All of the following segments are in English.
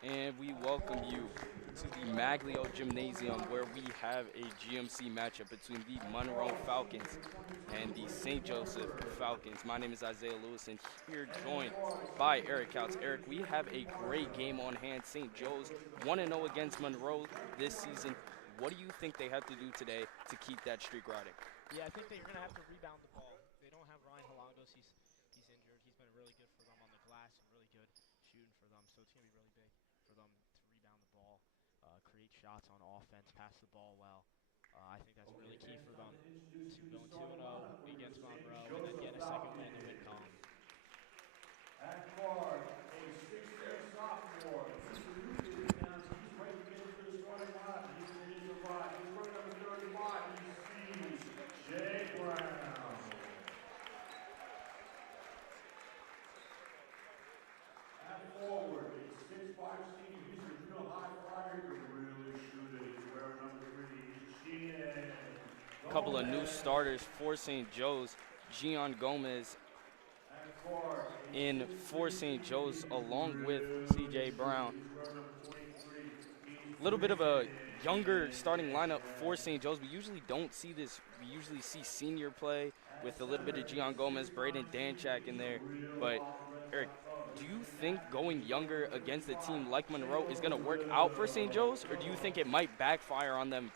And we welcome you to the Maglio Gymnasium where we have a GMC matchup between the Monroe Falcons and the St. Joseph Falcons. My name is Isaiah Lewis and here joined by Eric Couts. Eric, we have a great game on hand. St. Joe's 1-0 against Monroe this season. What do you think they have to do today to keep that streak riding? Yeah, I think they're going to have to rebound the ball. They don't have Ryan Halangos. He's injured. He's been really good for them on the glass and really good shooting for them. So it's going to be really big for them to rebound the ball, create shots on offense, pass the ball well. I think that's really key for them to go 2-0 against Monroe and then get a second win to win column. At guard, a 6'3" sophomore. He's down. He's ready to get into the starting lineup. He's going to survive. He's running number 35. He's Jay Brown. At forward, a 6'5" senior. He's a real high flyer. He can really shoot it. He's wearing number 3. Gian. Couple of new starters for St. Joe's. Gian Gomez in for St. Joe's along with CJ Brown. A little bit of a younger starting lineup for St. Joe's. We usually don't see this. We usually see senior play with a little bit of Gian Gomez, Braden Danchak in there. But, Eric, do you think going younger against a team like Monroe is going to work out for St. Joe's, or do you think it might backfire on them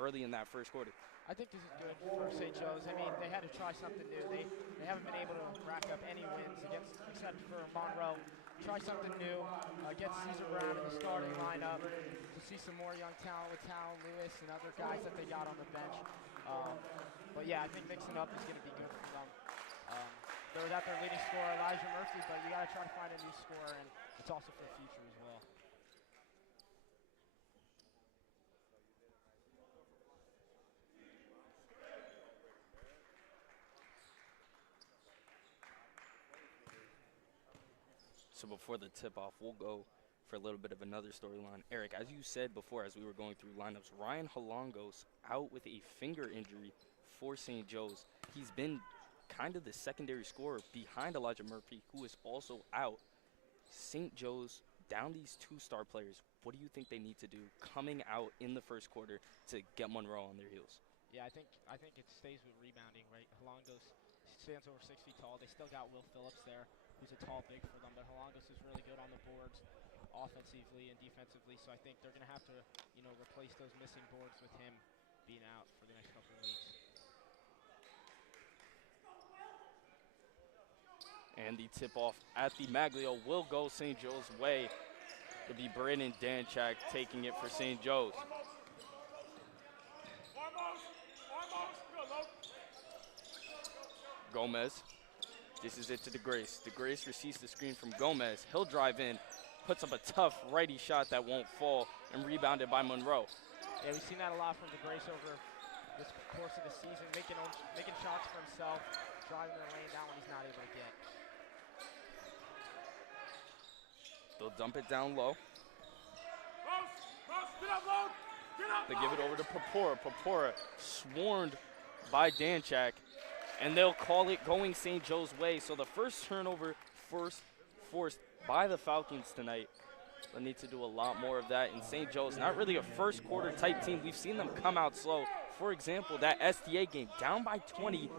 early in that first quarter? I think this is good for St. Joe's. I mean, they had to try something new. They haven't been able to rack up any wins except for Monroe. Try something new. Get Caesar Brown in the starting lineup to see some more young talent with Tal Lewis and other guys that they got on the bench. But yeah, I think mixing up is going to be good for them. They're without their leading scorer, Elijah Murphy, but you got to try to find a new scorer, and it's also for the future as well. So before the tip-off, we'll go for a little bit of another storyline. Eric, as you said before as we were going through lineups, Ryan Halongos out with a finger injury for St. Joe's. He's been kind of the secondary scorer behind Elijah Murphy, who is also out. St. Joe's down these two star players. What do you think they need to do coming out in the first quarter to get Monroe on their heels? Yeah, I think it stays with rebounding, right? Halangos stands over 6 feet tall. They still got Will Phillips there, who's a tall big for them, but Halangos is really good on the boards, offensively and defensively. So I think they're gonna have to, replace those missing boards with him being out for the next couple of weeks. And the tip-off at the Maglio will go St. Joe's way. It'll be Brandon Danchak taking it for St. Joe's. Gomez. This is it to DeGrace. DeGrace receives the screen from Gomez. He'll drive in, puts up a tough righty shot that won't fall, and rebounded by Monroe. Yeah, we've seen that a lot from DeGrace over this course of the season, making shots for himself, driving the lane down when he's not able to get. They'll dump it down low. They give it over to Papora. Papora swarmed by Danchak, and they'll call it going St. Joe's way. So the first turnover forced by the Falcons tonight. They'll need to do a lot more of that. And St. Joe's, not really a first quarter type team. We've seen them come out slow. For example, that STA game, down by 20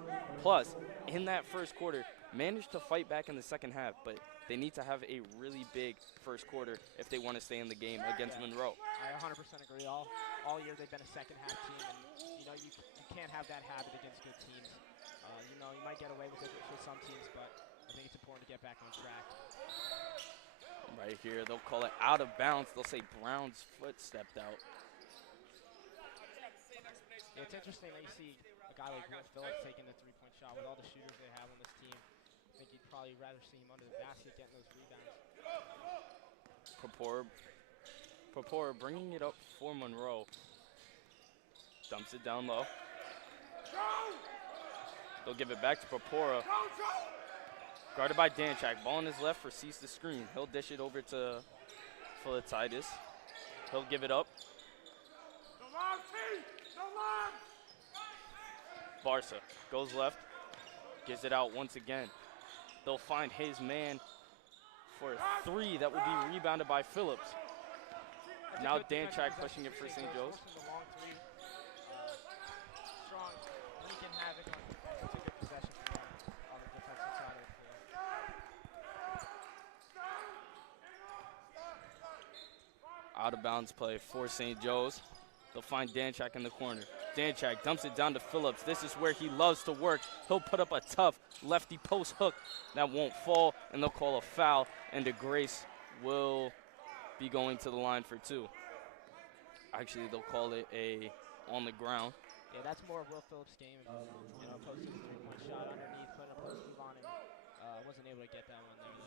plus in that first quarter, managed to fight back in the second half, but they need to have a really big first quarter if they want to stay in the game against Monroe. I 100% agree. All year they've been a second half team, and you can't have that habit against good teams. You might get away with it with some teams, but I think it's important to get back on track. Right here, they'll call it out of bounds. They'll say Brown's foot stepped out. Yeah, it's interesting that you see a guy like Will Phillips taking the three-point shot with all the shooters they have on this team. I think you'd probably rather see him under the basket getting those rebounds. Papora bringing it up for Monroe. Dumps it down low. They'll give it back to Papora. Guarded by Danchak. Ball on his left, receives the screen. He'll dish it over to Philatitis. He'll give it up. Barca goes left, gives it out once again. They'll find his man for a three that will be rebounded by Phillips. That's a Now good defensive Danchak possession pushing it for St. Joe's. Joe's. Forcing the long three. Strong, wreaking havoc on. That's a good possession for them on the defensive side of the floor. Out of bounds play for St. Joe's. They'll find Danchak in the corner. Danchak dumps it down to Phillips. This is where he loves to work. He'll put up a tough lefty post hook that won't fall, and they'll call a foul, and DeGrace will be going to the line for two. Actually, they'll call it a on the ground. Yeah, that's more of Will Phillips' game. Posting a three-point shot underneath, putting a post move on him. Wasn't able to get that one there, though.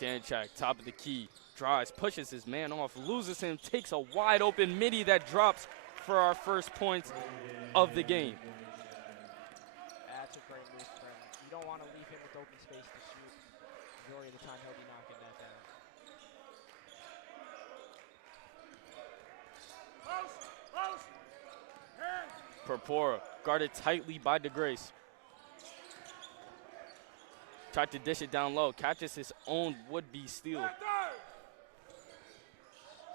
Danchak, top of the key, drives, pushes his man off, loses him, takes a wide open midi that drops for our first points of the game. That's a great move for him. You don't want to leave him with open space to shoot. Majority of the time, he'll be knocking that down. Purpura guarded tightly by DeGrace. Tried to dish it down low, catches his own would-be steal.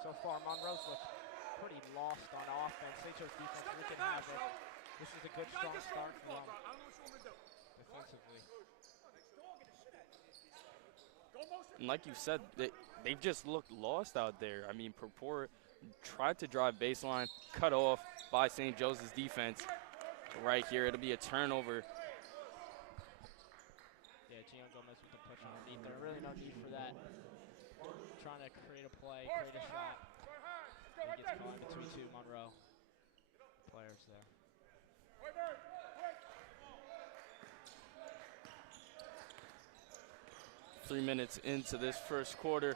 So far, Monroe's looked pretty lost on offense. St. Joe's defense wreaking havoc. This is a good, strong start for them defensively. And like you said, they've just looked lost out there. I mean, Purpura tried to drive baseline, cut off by St. Joseph's defense. Right here, it'll be a turnover. Yeah, Gian Gomez with the push underneath there. Really no need for that. Trying to create a play, create a shot. He gets caught in between two Monroe players there. 3 minutes into this first quarter.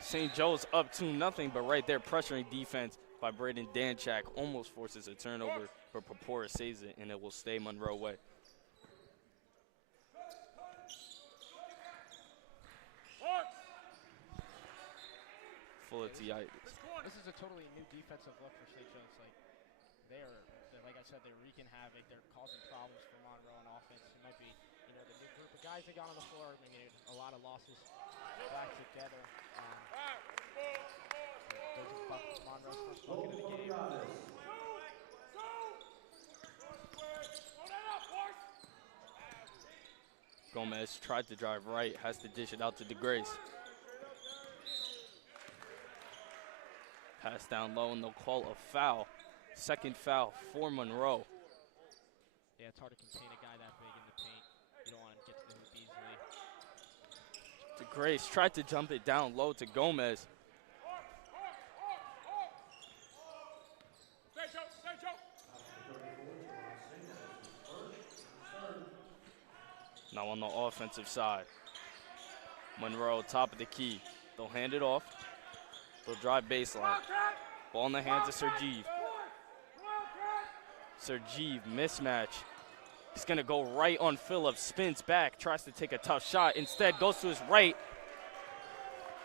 St. Joe's up 2-0, but right there pressuring defense by Braden Danchak almost forces a turnover, but Purpura saves it, and it will stay Monroe way. This is a totally new defensive look for St. Joe's. Like I said, they're wreaking havoc. They're causing problems for Monroe on offense. It might be, the new group of guys that got on the floor, maybe a lot of losses back together. Those are Monroe's first bucket of the game. Gomez tried to drive right, has to dish it out to DeGrace. Pass down low, and they'll call a foul. Second foul for Monroe. Yeah, it's hard to contain a guy that big in the paint. You don't want him to get to the hoop easily. DeGrace tried to jump it down low to Gomez. Now on the offensive side, Monroe, top of the key. They'll hand it off. They'll drive baseline. Ball in the hands of Sergeev. Sergeev, mismatch. He's going to go right on Phillips, spins back, tries to take a tough shot. Instead, goes to his right.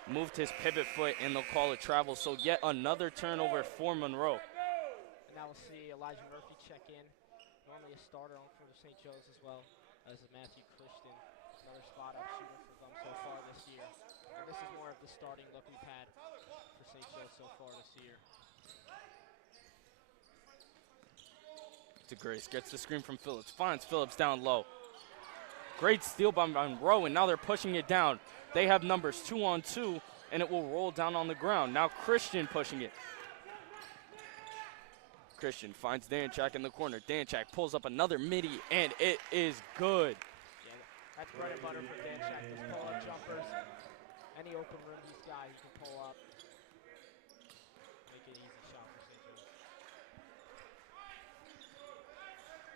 Moved his pivot foot, and they'll call it travel. So yet another turnover for Monroe. And now we'll see Elijah Murphy check in. Normally a starter on for the St. Joe's as well as Matthew Christian. Another spot-up shooter for them so far this year. And this is more of the starting look we've had for St. Joe's so far this year. DeGrace gets the screen from Phillips, finds Phillips down low. Great steal by Monroe, and now they're pushing it down. They have numbers 2-on-2, and it will roll down on the ground. Now Christian pushing it. Christian finds Danchak in the corner. Danchak pulls up another midi, and it is good. Yeah, that's bread and butter for Danchak. Those pull-up jumpers. Any open room he's got, he can pull up. Make it an easy shot for St. Joe's.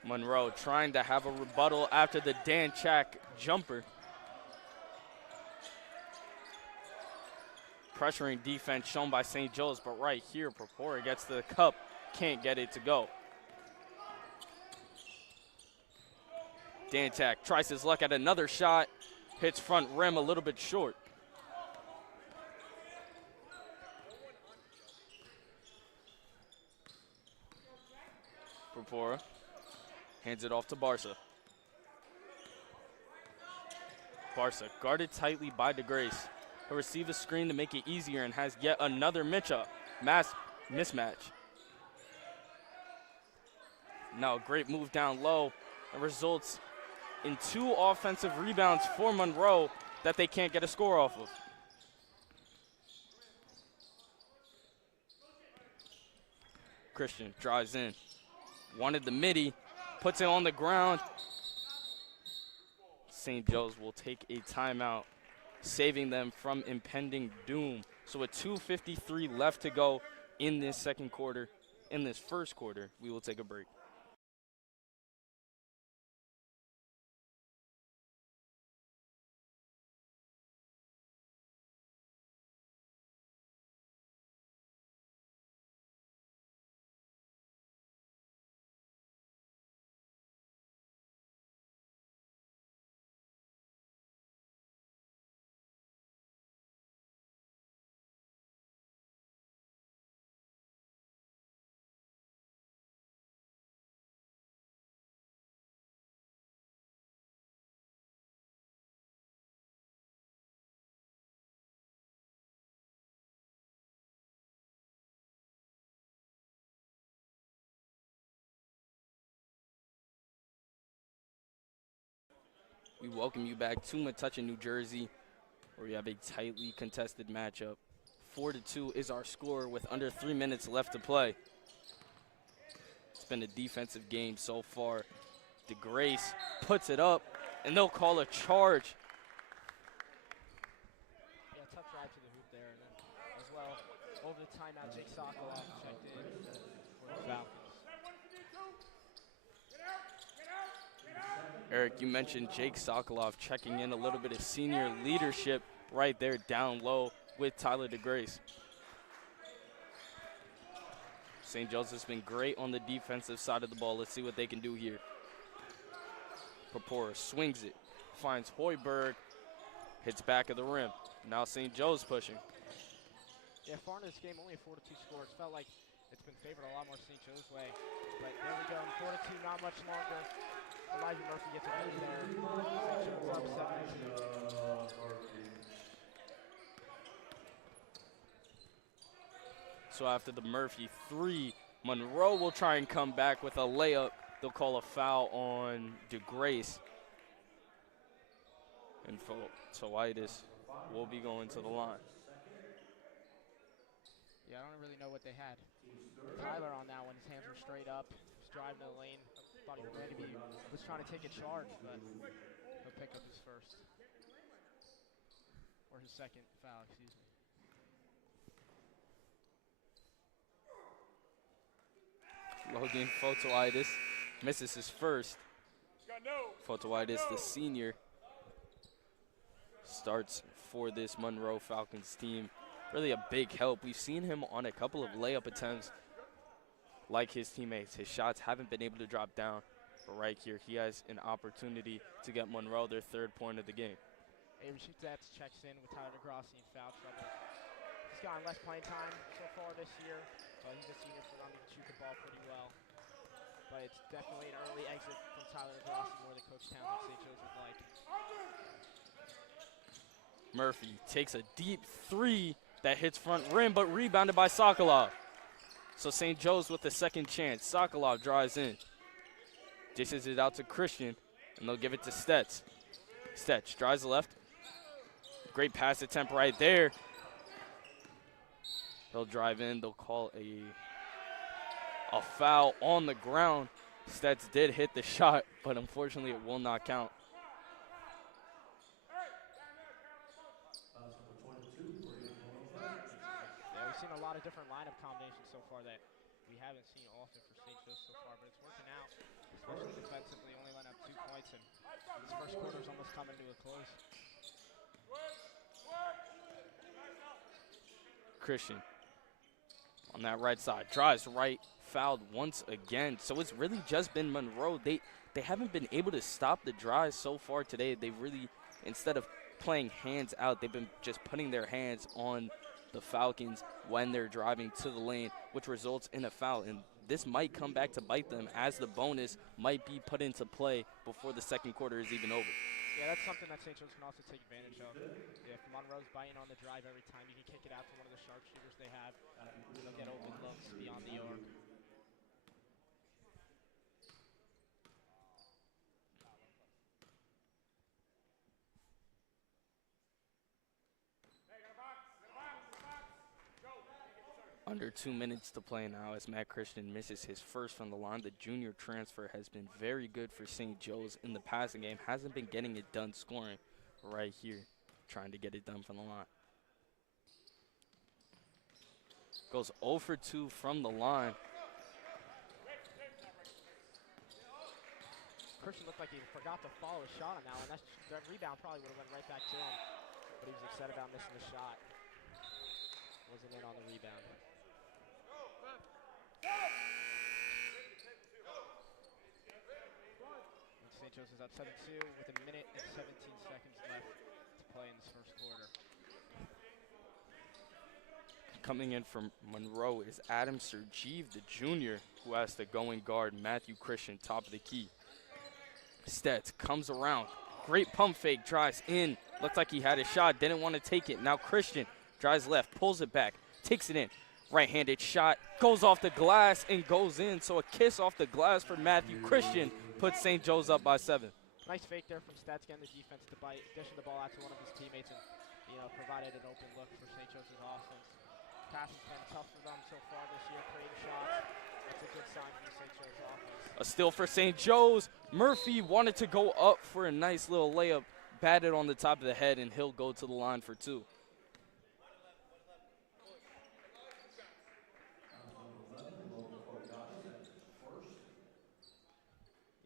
Monroe trying to have a rebuttal after the Danchak jumper. Pressuring defense shown by St. Joe's, but right here, Purpura gets the cup, can't get it to go. Danchak tries his luck at another shot, hits front rim a little bit short. Hands it off to Barca. Barca guarded tightly by DeGrace. He'll receive a screen to make it easier and has yet another mismatch. Now a great move down low that results in 2 offensive rebounds for Monroe that they can't get a score off of. Christian drives in. Wanted the midi, puts it on the ground. St. Joe's will take a timeout, saving them from impending doom. So with 2:53 left to go in this first quarter, we will take a break. We welcome you back to Metuchen, New Jersey, where we have a tightly contested matchup. 4-2 is our score with under 3 minutes left to play. It's been a defensive game so far. DeGrace puts it up, and they'll call a charge. Yeah, tough drive to the hoop there, and then as well, over the timeout, Jake Sokolov checked in for the Falcons. Eric, you mentioned Jake Sokolov checking in, a little bit of senior leadership right there down low with Tyler DeGrace. St. Joseph's been great on the defensive side of the ball. Let's see what they can do here. Papora swings it, finds Hoiberg, hits back of the rim. Now St. Joe's pushing. Yeah, far in this game, only a 4-2 score. It's felt like it's been favored a lot more St. Joe's way. But there we go, 4-2, not much longer. Elijah Murphy gets a lead there. St. Joe's up 7-2. So after the Murphy 3, Monroe will try and come back with a layup. They'll call a foul on DeGrace. And Fotoitis will be going to the line. Yeah, I don't really know what they had. Tyler on that one, his hands were straight up. He's driving to the lane. Thought he was trying to take a charge, but he'll pick up his first. Or his second foul, excuse me. Logan Fotoitis misses his first. Fotoitis, the senior, starts for this Monroe Falcons team. Really a big help. We've seen him on a couple of layup attempts like his teammates. His shots haven't been able to drop down, but right here he has an opportunity to get Monroe their 3rd point of the game. Avery Schutz checks in with Tyler DeGrassi in foul trouble. He's gotten less playing time so far this year, but he's a senior, so he can shoot the ball pretty well. But it's definitely an early exit from Tyler DeGrassi, more than Coach Townsend St. Joe's would like. Murphy takes a deep 3 that hits front rim, but rebounded by Sokolov. So St. Joe's with a second chance. Sokolov drives in. Dishes it out to Christian, and they'll give it to Stetz. Stetz drives left. Great pass attempt right there. They'll drive in. They'll call a foul on the ground. Stetz did hit the shot, but unfortunately it will not count. Yeah, we've seen a lot of different lineup combinations so far that we haven't seen often for St. Joe's so far, but it's working out, especially defensively. Only let up 2 points, and this first quarter's almost coming to a close. Christian on that right side, drives right, fouled once again. So it's really just been Monroe. They haven't been able to stop the drive so far today. They really, instead of playing hands out, they've been just putting their hands on the Falcons when they're driving to the lane, which results in a foul. And this might come back to bite them, as the bonus might be put into play before the second quarter is even over. Yeah, that's something that St. Joe's can also take advantage of. If Monroe's biting on the drive every time, you can kick it out to one of the sharpshooters they have. They'll get open looks beyond the arc. Under 2 minutes to play now as Matt Christian misses his first from the line. The junior transfer has been very good for St. Joe's in the passing game. Hasn't been getting it done scoring right here, trying to get it done from the line. Goes 0 for 2 from the line. Christian looked like he forgot to follow his shot on that one. That rebound probably would have went right back to him, but he was upset about missing the shot. Wasn't in on the rebound. And St. Joe's is up 7-2 with a minute and 17 seconds left to play in this first quarter. Coming in from Monroe is Adam Sergeeve, the junior, who has to go and guard Matthew Christian, top of the key. Stets comes around. Great pump fake, drives in. Looked like he had a shot, didn't want to take it. Now Christian drives left, pulls it back, takes it in. Right-handed shot, goes off the glass and goes in. So a kiss off the glass for Matthew Christian puts St. Joe's up by 7. Nice fake there from Stets, getting the defense to bite, dishing the ball out to one of his teammates, and provided an open look for St. Joseph's offense. Passing's been tough for them so far this year, creating shots. That's a good sign for the St. Joe's offense. A steal for St. Joe's. Murphy wanted to go up for a nice little layup, batted on the top of the head, and he'll go to the line for 2.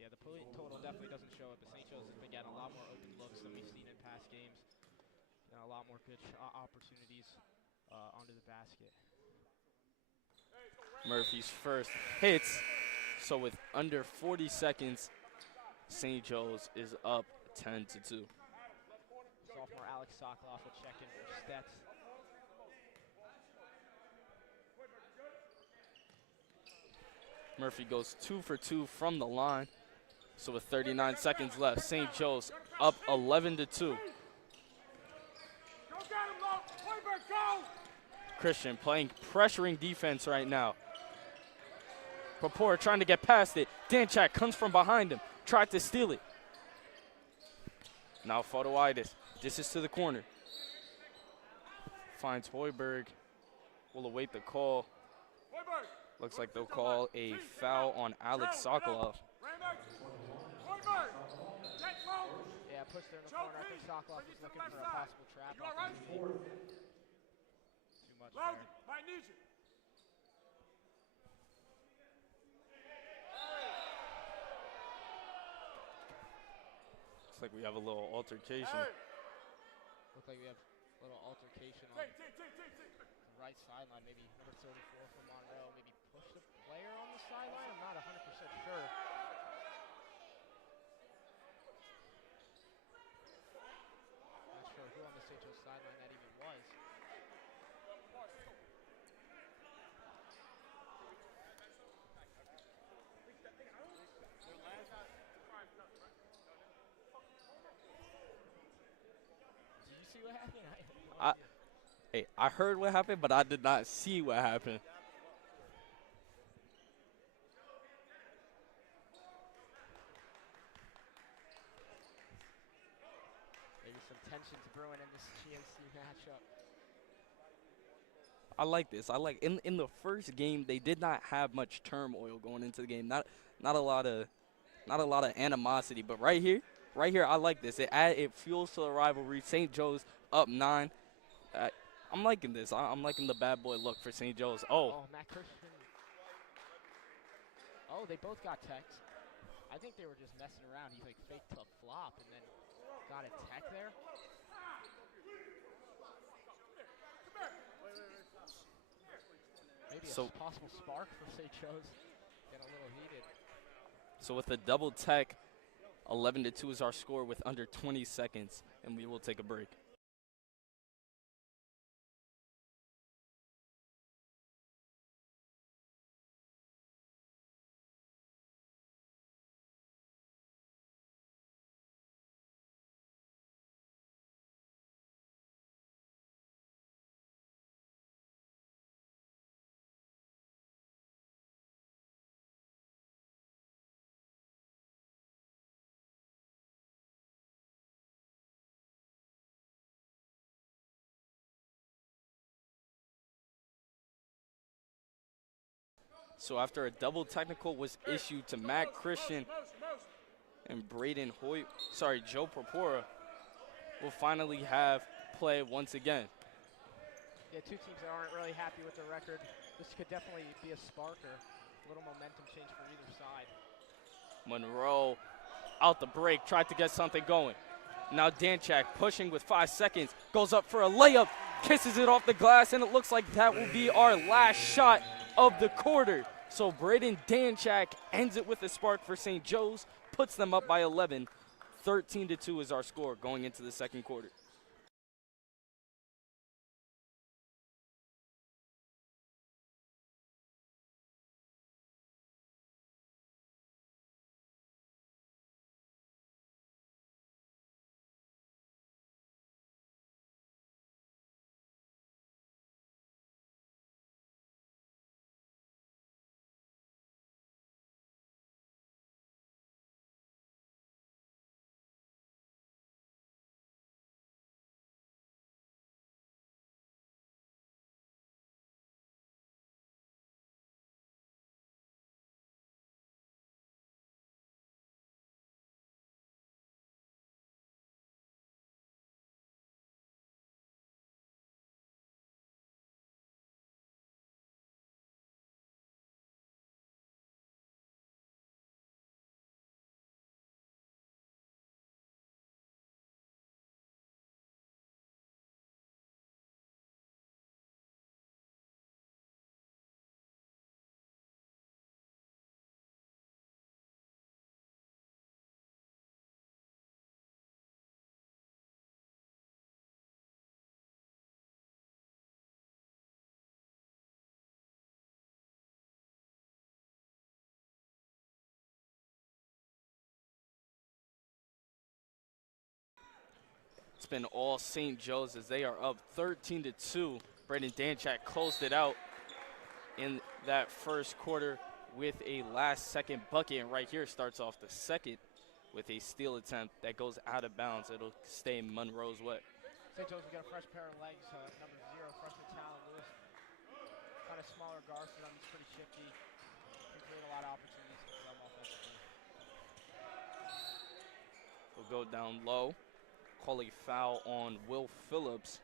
Yeah, the point total definitely doesn't show it, but St. Joe's has been getting a lot more open looks than we've seen in past games. A lot more good opportunities under the basket. Murphy's first hits. So with under 40 seconds, St. Joe's is up 10-2. Sophomore Alex Sokoloff will check in for Stets. Murphy goes 2 for 2 from the line. So with 39 seconds left, St. Joe's up 11-2. Christian playing pressuring defense right now. Papora trying to get past it. Danchak comes from behind him, tried to steal it. Now Fotoitis, this is to the corner. Finds Hoiberg, will await the call. Looks like they'll call a foul on Alex Sokoloff. Yeah, pushed her in the corner. I think Sokoloff was looking for a possible trap. Too much there. I need you. Looks like we have a little altercation. Looks like we have a little altercation on the right sideline. Maybe number 34 from Monroe. Maybe push the player on the sideline. I'm not 100% sure. Not sure who on the St. Joe's sideline that even was. Did you see what happened? I have no idea. Hey, I heard what happened, but I did not see what happened. Maybe some tensions brewing in this GMC matchup. I like this. I like in the first game they did not have much turmoil going into the game. Not a lot of animosity. But right here, I like this. It fuels to the rivalry. St. Joe's up 9. I'm liking this. I'm liking the bad boy look for St. Joe's. Oh, Matt Christian. Oh, they both got techs. I think they were just messing around. He faked a flop and then got a tech there. Maybe a possible spark for St. Joe's. Getting a little heated. So with a double tech, 11-2 is our score with under 20 seconds, and we will take a break. So after a double technical was issued to Matt Christian and Joe Purpura, we'll finally have play once again. Yeah, two teams that aren't really happy with their record. This could definitely be a spark or a little momentum change for either side. Monroe out the break, tried to get something going. Now Danchak pushing with 5 seconds, goes up for a layup, kisses it off the glass, and it looks like that will be our last shot of the quarter. So Braden Danchak ends it with a spark for St. Joe's, puts them up by 11. 13-2 is our score going into the second quarter. It's been all St. Joe's as they are up 13-2. Braden Danchak closed it out in that first quarter with a last-second bucket, and right here starts off the second with a steal attempt that goes out of bounds. It'll stay Monroe's way. St. Joe's will get a fresh pair of legs, number 0, freshman Talon Lewis. Kind of smaller guard for them, he's pretty shifty. Can create a lot of opportunities for them offensively. Will go down low. Call a foul on Will Phillips.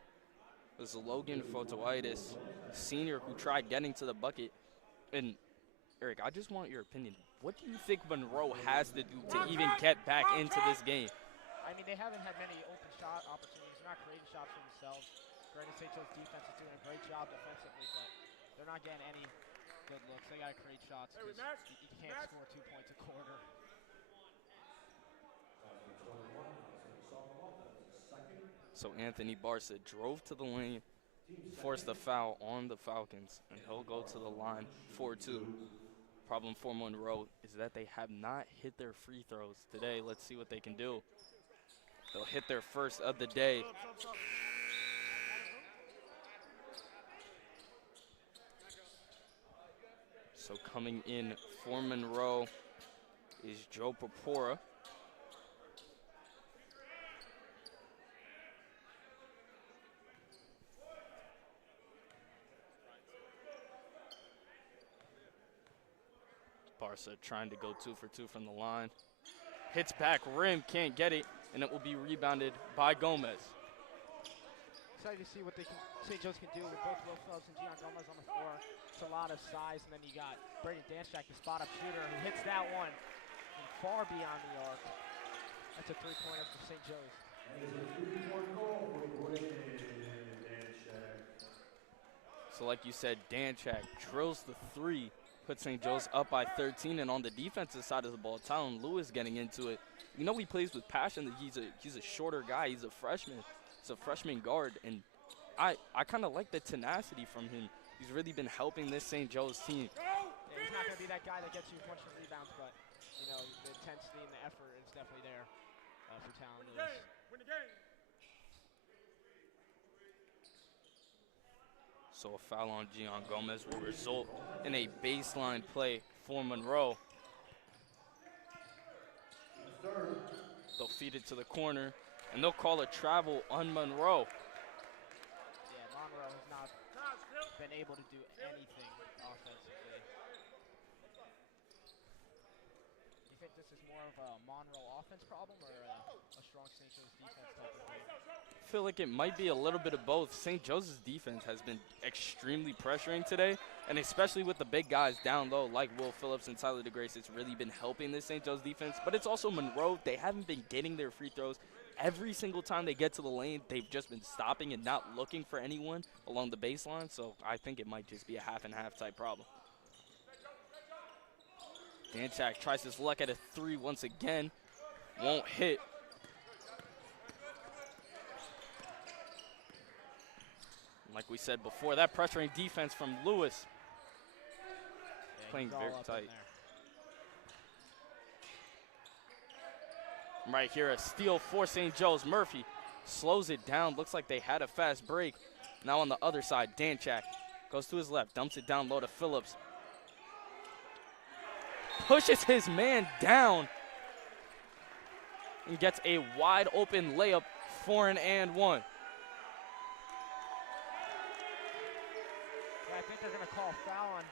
It was Logan Photoitis, senior, who tried getting to the bucket. And Eric, I just want your opinion. What do you think Monroe has to do to even get back into this game? I mean, they haven't had many open shot opportunities. They're not creating shots for themselves. Brandon St. Joe's defense is doing a great job defensively, but they're not getting any good looks. They got to create shots because you can't score 2 points a quarter. So Anthony Barca drove to the lane, forced a foul on the Falcons, and he'll go to the line 4-2. Problem for Monroe is that they have not hit their free throws today. Let's see what they can do. They'll hit their first of the day. So coming in for Monroe is Joe Purpura. Barca trying to go 2 for 2 from the line. Hits back rim, can't get it, and it will be rebounded by Gomez. Excited to see what St. Joe's can do with both Will Phillips and Gian Gomez on the floor. It's a lot of size, and then you got Braden Danchak, the spot-up shooter, who hits that one from far beyond the arc. That's a three-pointer for St. Joe's. So like you said, Danchak drills the 3, puts St. Joe's up by 13, and on the defensive side of the ball, Talon Lewis getting into it. You know, he plays with passion. He's a shorter guy. He's a freshman. He's a freshman guard, and I kind of like the tenacity from him. He's really been helping this St. Joe's team. Yeah, he's not going to be that guy that gets you a bunch of rebounds, but you know, the intensity and the effort is definitely there for Talon Lewis. Win the game. So a foul on Gian Gomez will result in a baseline play for Monroe. They'll feed it to the corner, and they'll call a travel on Monroe. Yeah, Monroe has not been able to do anything offensively. think this is more of a Monroe offense problem or a strong St. Joe's defense type of thing? I feel like it might be a little bit of both. St. Joseph's defense has been extremely pressuring today, and especially with the big guys down low like Will Phillips and Tyler DeGrace, it's really been helping this St. Joe's defense. But it's also Monroe. They haven't been getting their free throws. Every single time they get to the lane, they've just been stopping and not looking for anyone along the baseline, so I think it might just be a half-and-half type problem. Danchak tries his luck at a three once again. Won't hit. Like we said before, that pressuring defense from Lewis. Yeah, Playing he's all very up in tight. there. Right here, a steal for St. Joe's. Murphy slows it down. Looks like they had a fast break. Now on the other side, Danchak goes to his left, dumps it down low to Phillips. Pushes his man down and gets a wide open layup for an and one. Yeah, I think they're going to call foul on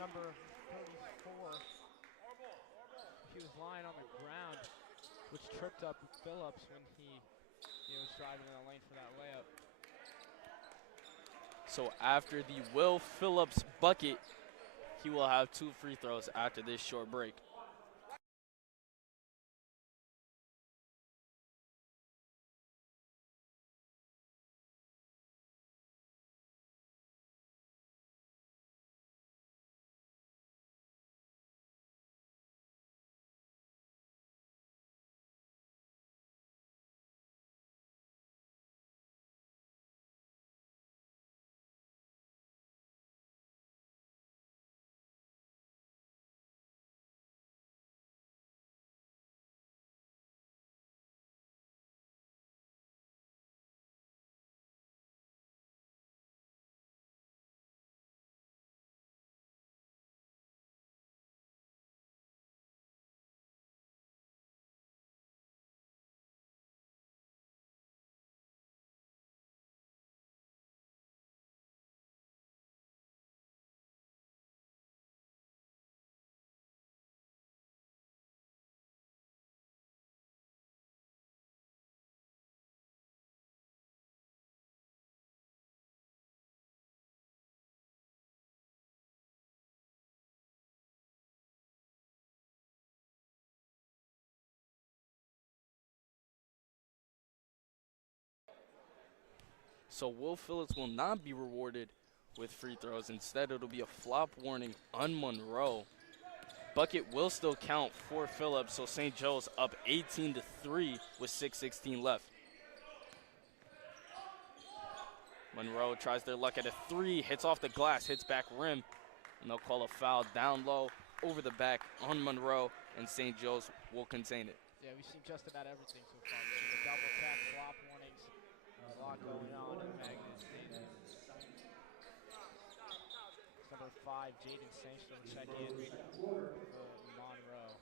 number 34. He was lying on the ground, which tripped up Phillips when he was driving in the lane for that layup. So after the Will Phillips bucket, he will have 2 free throws after this short break. So Will Phillips will not be rewarded with free throws. Instead, it'll be a flop warning on Monroe. Bucket will still count for Phillips, so St. Joe's up 18-3 with 6:16 left. Monroe tries their luck at a three, hits off the glass, hits back rim, and they'll call a foul down low over the back on Monroe, and St. Joe's will contain it. Yeah, we've seen just about everything so far. We've seen the double tap, flop warnings, a lot going on in Magnet Stadium. It's number 5, Jaden Sangster will check in for Monroe.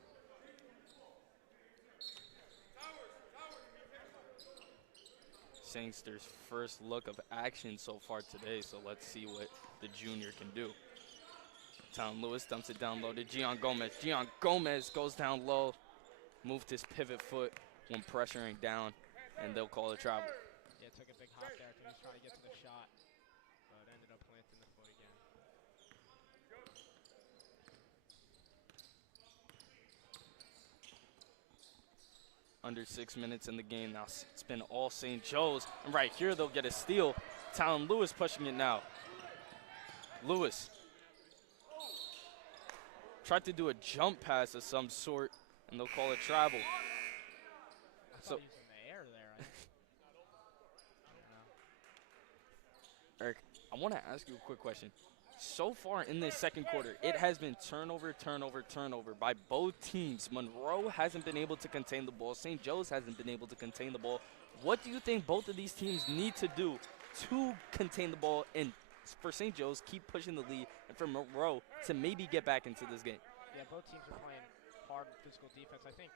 Sangster's first look of action so far today, so let's see what the junior can do. Town Lewis dumps it down low to Gian Gomez. Gian Gomez goes down low, moved his pivot foot when pressuring down, and they'll call a travel. Yeah, took a big hop there because he was trying to get to the shot, but ended up planting the foot again. Under 6 minutes in the game now. It's been all St. Joe's. And right here, they'll get a steal. Town Lewis pushing it now. Lewis tried to do a jump pass of some sort, and they'll call it travel. I thought he was in the air there. Eric, I want to ask you a quick question. So far in this second quarter, it has been turnover, turnover, turnover by both teams. Monroe hasn't been able to contain the ball. St. Joe's hasn't been able to contain the ball. What do you think both of these teams need to do to contain the ball and for St. Joe's keep pushing the lead and for Monroe to maybe get back into this game? Yeah, both teams are playing hard physical defense. I think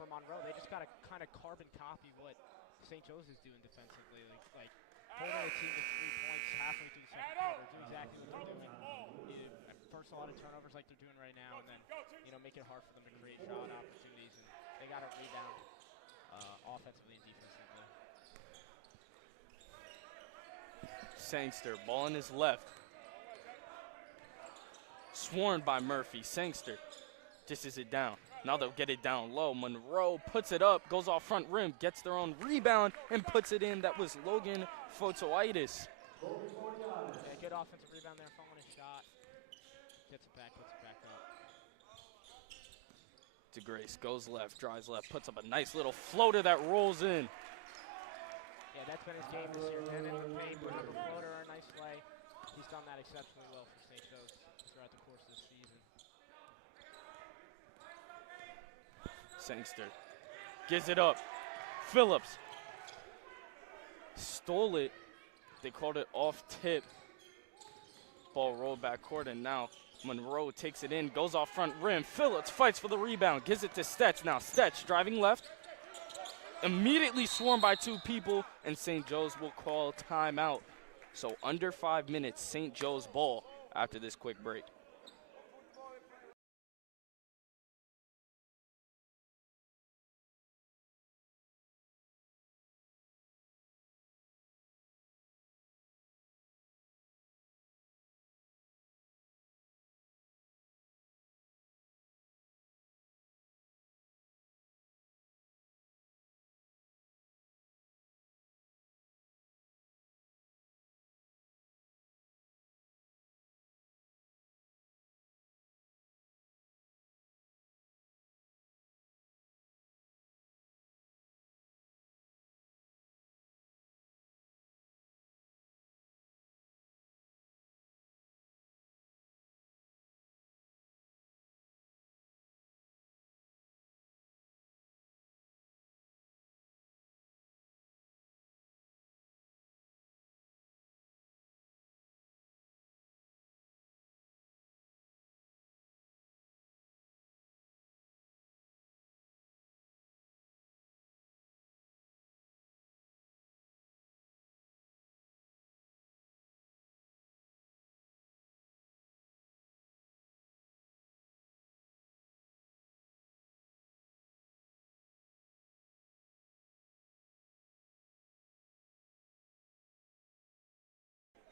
for Monroe, they just got to kind of carbon copy what St. Joe's is doing defensively. Like holding the team to 3 points halfway through the second quarter. Do exactly what they're doing. First, a lot of turnovers like they're doing right now, and then make it hard for them to create shot opportunities. And they got to rebound offensively and defensively. Sangster, ball in his left. Swarmed by Murphy. Sangster dishes it down. Now they'll get it down low. Monroe puts it up, goes off front rim, gets their own rebound, and puts it in. That was Logan Fotoitis. Yeah, good offensive rebound there, following his shot. Gets it back, puts it back up. DeGrace goes left, drives left, puts up a nice little floater that rolls in. Yeah, that's been his game this year, man. In the paint, put up a floater or a nice play. He's done that exceptionally well for St. Joe's throughout the course of the season. Sangster gives it up. Phillips stole it. They called it off tip. Ball rolled back court, and now Monroe takes it in, goes off front rim. Phillips fights for the rebound, gives it to Stetch. Now Stetch driving left. Immediately swarmed by two people, and St. Joe's will call timeout. So under 5 minutes, St. Joe's ball after this quick break.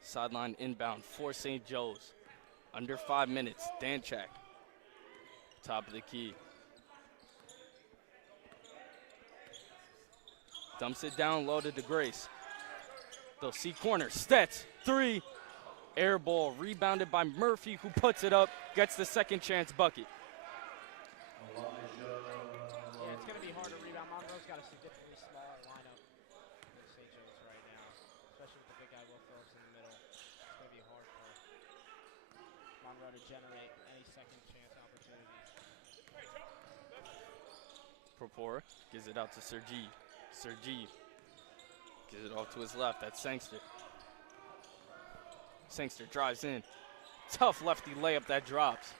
Sideline inbound for St. Joe's. Under 5 minutes, Danchak, top of the key. Dumps it down low to DeGrace. They'll see corner. Stetz, three. Air ball rebounded by Murphy, who puts it up, gets the second chance bucket. Yeah, it's going to be hard to rebound. Monroe's got a significantly smaller lineup than St. Joe's right now, especially with the big guy Will Phillips in the middle. It's going to be hard for Monroe to generate any second chance opportunities. Propor gives it out to Sergi. Sergi gives it off to his left. That's Sangster. Sangster drives in. Tough lefty layup that drops.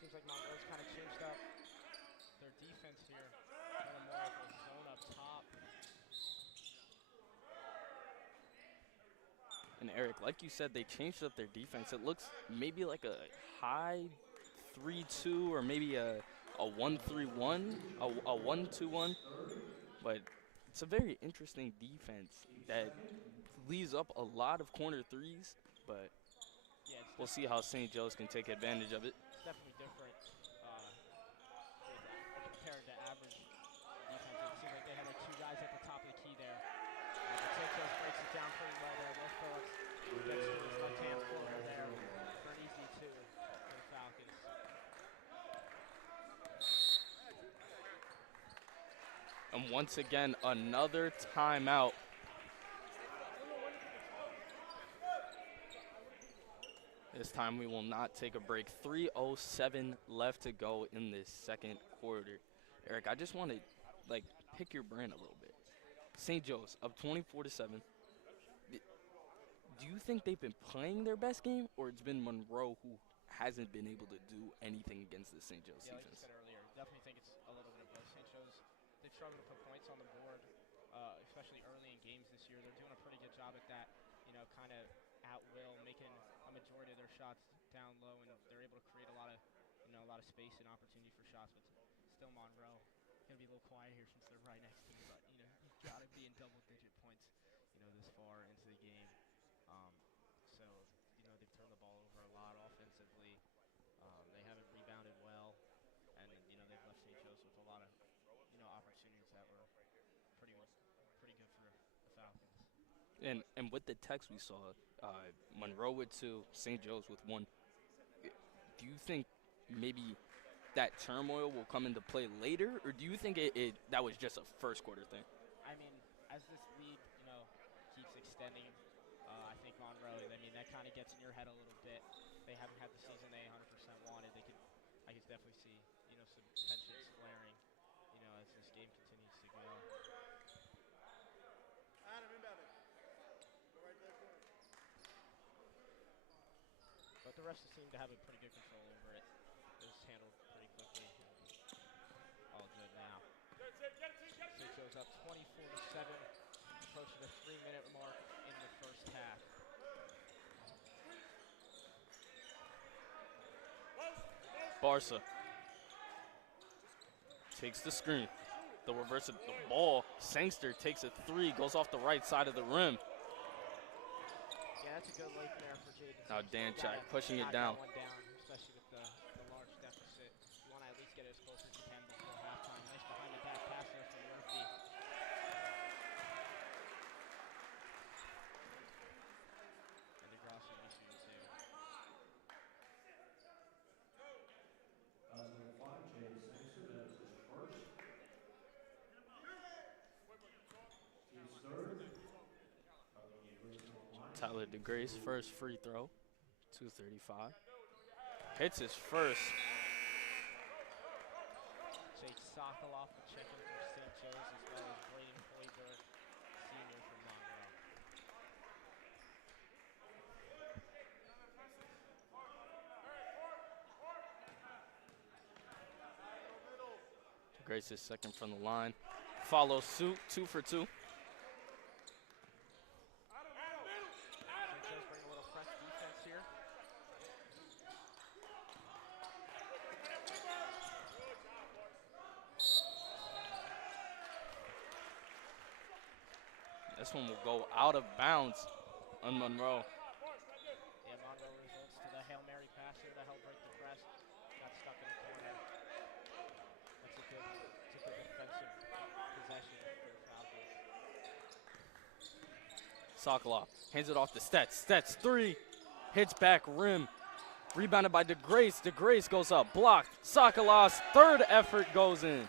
Seems like Monroe's kind of changed up their defense here. Kind of more of a zone up top. And Eric, like you said, they changed up their defense. It looks maybe like a high 3-2 or maybe a 1-3-1, a 1-2-1. But it's a very interesting defense that leaves up a lot of corner threes. But Yeah, we'll see how St. Joe's can take advantage of it. it's definitely different compared to average defense. It seems like they had like two guys at the top of the key there. But St. Joe's breaks it down pretty well there. Will Phillips gets to his left-hand corner there for an easy two for the Falcons. And once again, another timeout. This time we will not take a break. 3:07 left to go in this second quarter. Eric, I just want to pick your brain a little bit. St. Joe's up 24-7. Do you think they've been playing their best game, or it's been Monroe who hasn't been able to do anything against the St. Joe's Yeah, like you defense. said earlier, definitely think it's a little bit of both. St. Joe's, they've struggled to put points on the board, especially early in games this year. They're doing a pretty good job at that, kind of at will, making a majority of their shots down low, and they're able to create a lot of space and opportunity for shots. But still, Monroe gonna be a little quiet here since they're right next to me. But you gotta be in double-digit points, this far into the game. Um, so they've turned the ball over a lot offensively. They haven't rebounded well, and they've left St. Joe's with a lot of opportunities that were pretty pretty good for the Falcons. And with the text we saw, Monroe with 2, St. Joe's with 1. Do you think maybe that turmoil will come into play later, or do you think that was just a first quarter thing? I mean, as this lead keeps extending, I think Monroe. I mean, that kind of gets in your head a little bit. They haven't had the season they 100% wanted. I could definitely see some tensions flaring, as this game continues to go. But the refs seem to have a pretty good control over it. It was handled pretty quickly. All good now. St. Joe's up 24-7, approaching the 3-minute mark in the first half. Barca takes the screen. The reverse of the ball. Sangster takes a 3, goes off the right side of the rim. Yeah, that's a good late there for Jaden. Now Danchak pushing it down. One down, especially with the large deficit. You want to at least get it as close as you can before halftime. Nice behind the back pass there from Murphy. And DeGrassi will be shooting too. Number 5, Jaden Sangster, that is his first. Team's third. Tyler DeGrace, first free throw, 2:35. Hits his first. Jake Sokoloff will check in for St. Joe's, as well as Braden Hoiberg, senior from Monroe. DeGrace is second from the line. Follows suit, 2 for 2. St. Joe's bring a little fresh defense here. This one will go out of bounds on Monroe. Yeah, Monroe results to the Hail Mary pass here to help break the press. Got stuck in the corner. That's a good defensive possession for the Falcons. Sokoloff hands it off to Stets. Stets 3, hits back rim. Rebounded by DeGrace. DeGrace goes up, blocked. Sokoloff's third effort goes in.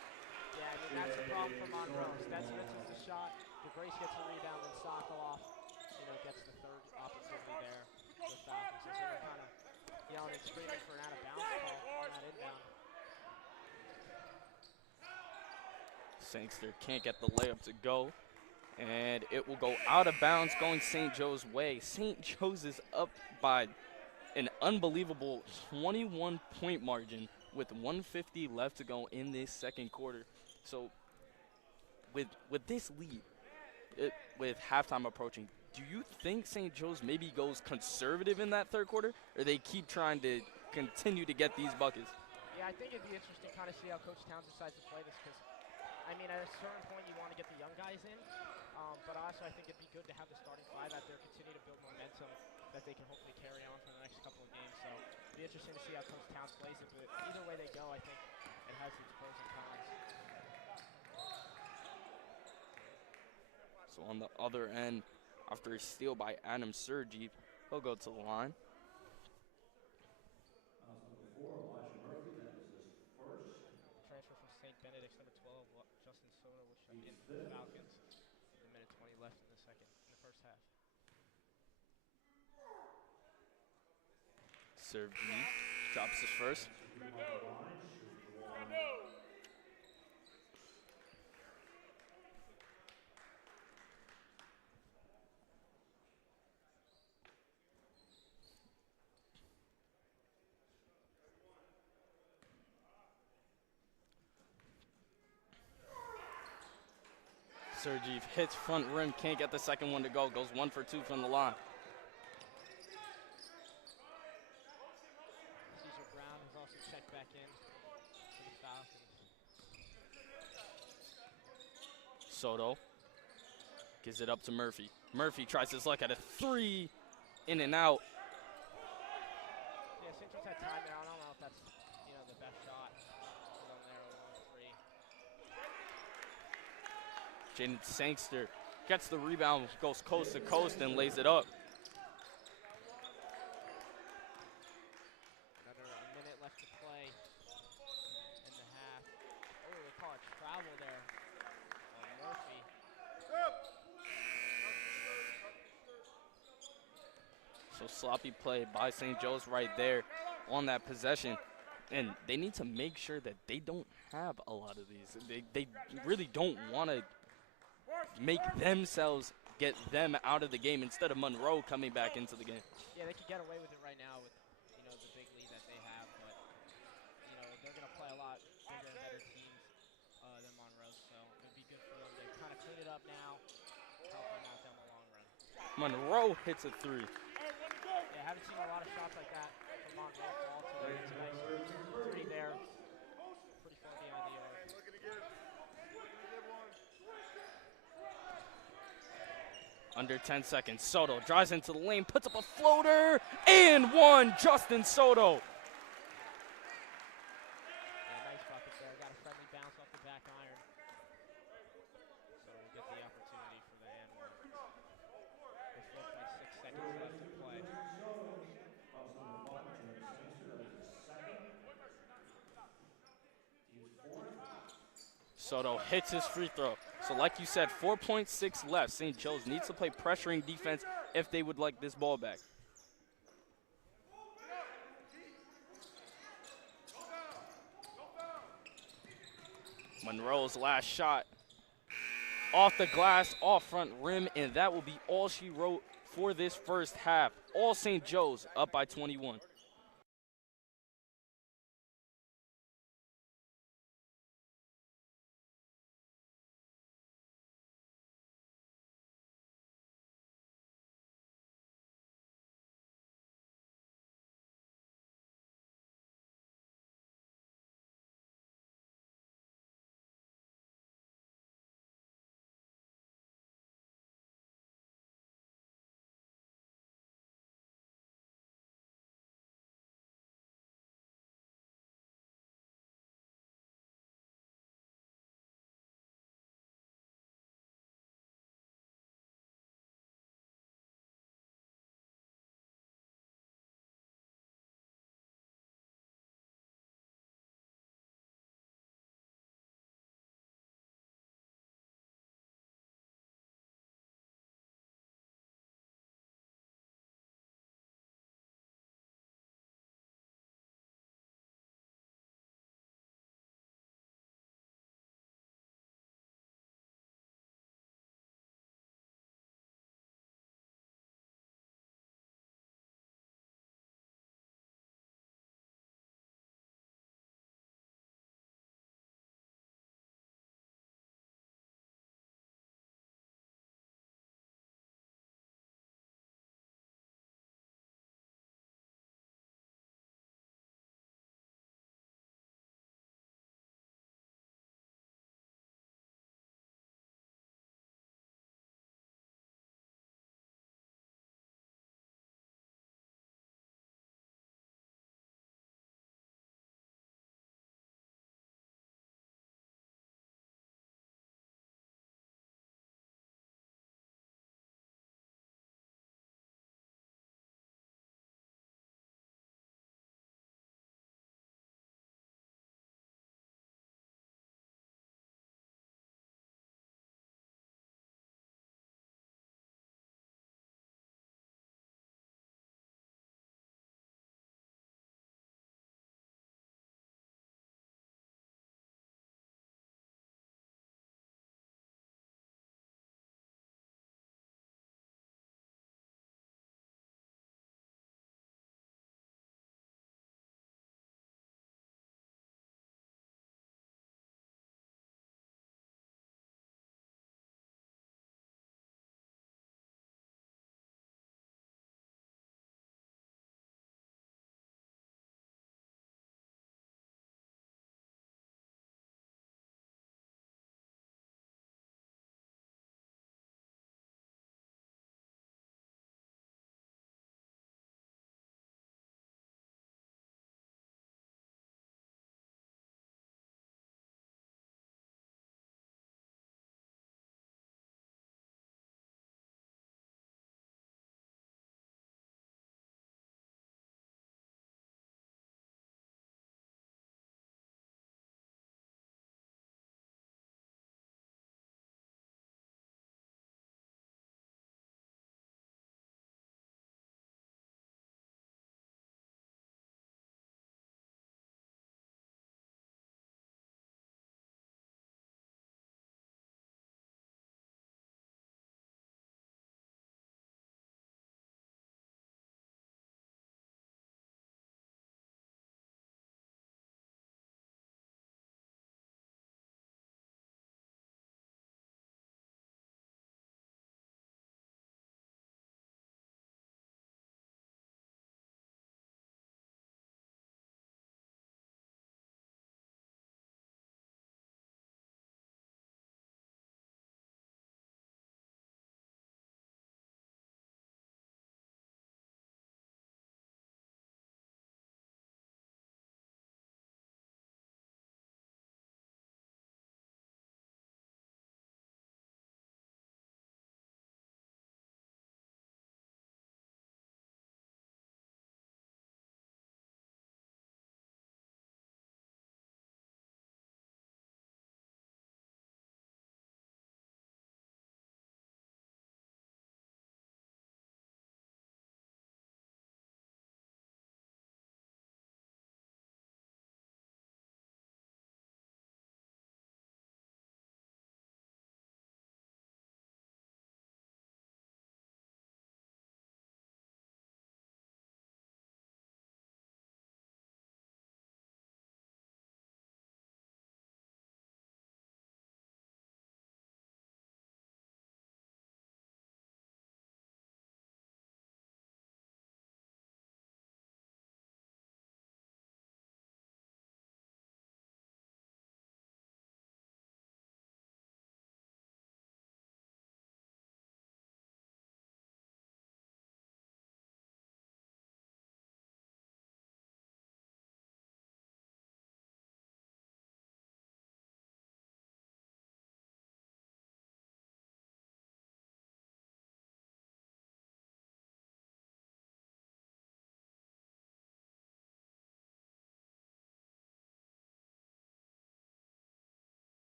Yeah, I mean, that's the problem for Monroe. Stets misses the shot. DeGrace gets the rebound, and Sokoloff, gets the third opportunity there for the Falcons. So they're kind of yelling and screaming for an out-of-bounds call on that inbound. Sangster can't get the layup to go, and it will go out of bounds going St. Joe's way. St. Joe's is up by an unbelievable 21-point margin with 150 left to go in this second quarter. So with this lead, with halftime approaching, do you think St. Joe's maybe goes conservative in that third quarter, or they keep trying to continue to get these buckets? Yeah, I think it'd be interesting to kind of see how Coach Towns decides to play this, because, I mean, at a certain point you want to get the young guys in, but also I think it'd be good to have the starting 5 out there continue to build momentum that they can hopefully carry on for the next couple of games. So it'll be interesting to see how Coach Towns plays it, but either way they go, I think it has its pros and cons. So on the other end, after a steal by Adam Sergi, he'll go to the line. Number 4, Elijah Murphy, that is his first. Transfer from St. Benedict's, number 12, Justin Soto will check in for the Falcons. With a minute 20 left in the first half. Sergi drops his first. Sergeev hits front rim, can't get the second one to go. Goes 1 for 2 from the line. Caesar Brown has also checked back in for the Falcons. Soto gives it up to Murphy. Murphy tries his luck at a 3, in and out. Yeah, St. Joe's had time there. I don't know if that's, the best shot for them there, a long 3. Jaden Sangster gets the rebound, goes coast to coast, and lays it up. Another a minute left to play in the half. Oh, they call it travel there on Murphy. So sloppy play by St. Joe's right there on that possession. And they need to make sure that they don't have a lot of these. They really don't want to make themselves get them out of the game instead of Monroe coming back into the game. Yeah, they could get away with it right now with, the big lead that they have. But, they're going to play a lot bigger and better teams than Monroe. So it would be good for them to kind of clean it up now, help them out down the long run. Monroe hits a 3. Yeah, haven't seen a lot of shots like that from Monroe fall today. It's a nice 3 there. Pretty far behind the arc. Under 10 seconds, Soto drives into the lane, puts up a floater, and one, Justin Soto. Yeah, nice bucket there. Got a friendly bounce off the back iron. So we'll get the opportunity for the and one. With 4.6 seconds left to play. Soto hits his free throw. So like you said, 4.6 left. St. Joe's needs to play pressuring defense if they would like this ball back. Monroe's last shot off the glass, off front rim, and that will be all she wrote for this first half. All St. Joe's up by 21.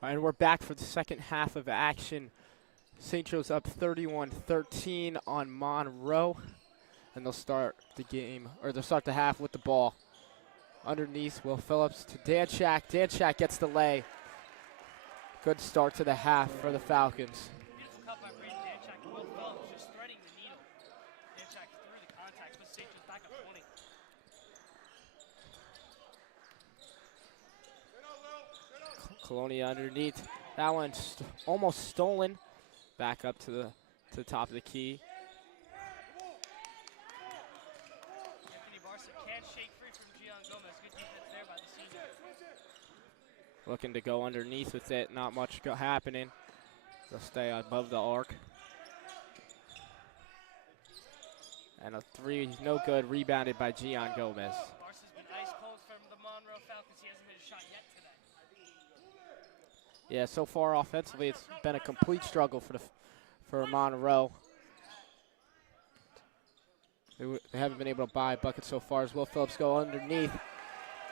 All right, and we're back for the second half of action. St. Joe's up 31-13 on Monroe, and they'll start the game, or they'll start the half with the ball. Underneath, Will Phillips to Danchak. Danchak gets the lay. Good start to the half for the Falcons. Beautiful cut by Braden Danchak to Will Phillips, just threading the needle. Danchak through the contact, puts St. Joe's back up 20. Colonia underneath. That one's almost stolen. Back up to the top of the key. Anthony Barca can't shake free from Gian Gomez. Good defense there by the senior. Looking to go underneath with it. Not much happening. They'll stay above the arc. And a three, no good, rebounded by Gian Gomez. Barca's been ice cold from the Monroe Falcons. He hasn't hit a shot yet today. Yeah, so far offensively, it's been a complete struggle for Monroe. They haven't been able to buy a bucket so far as Will Phillips go underneath.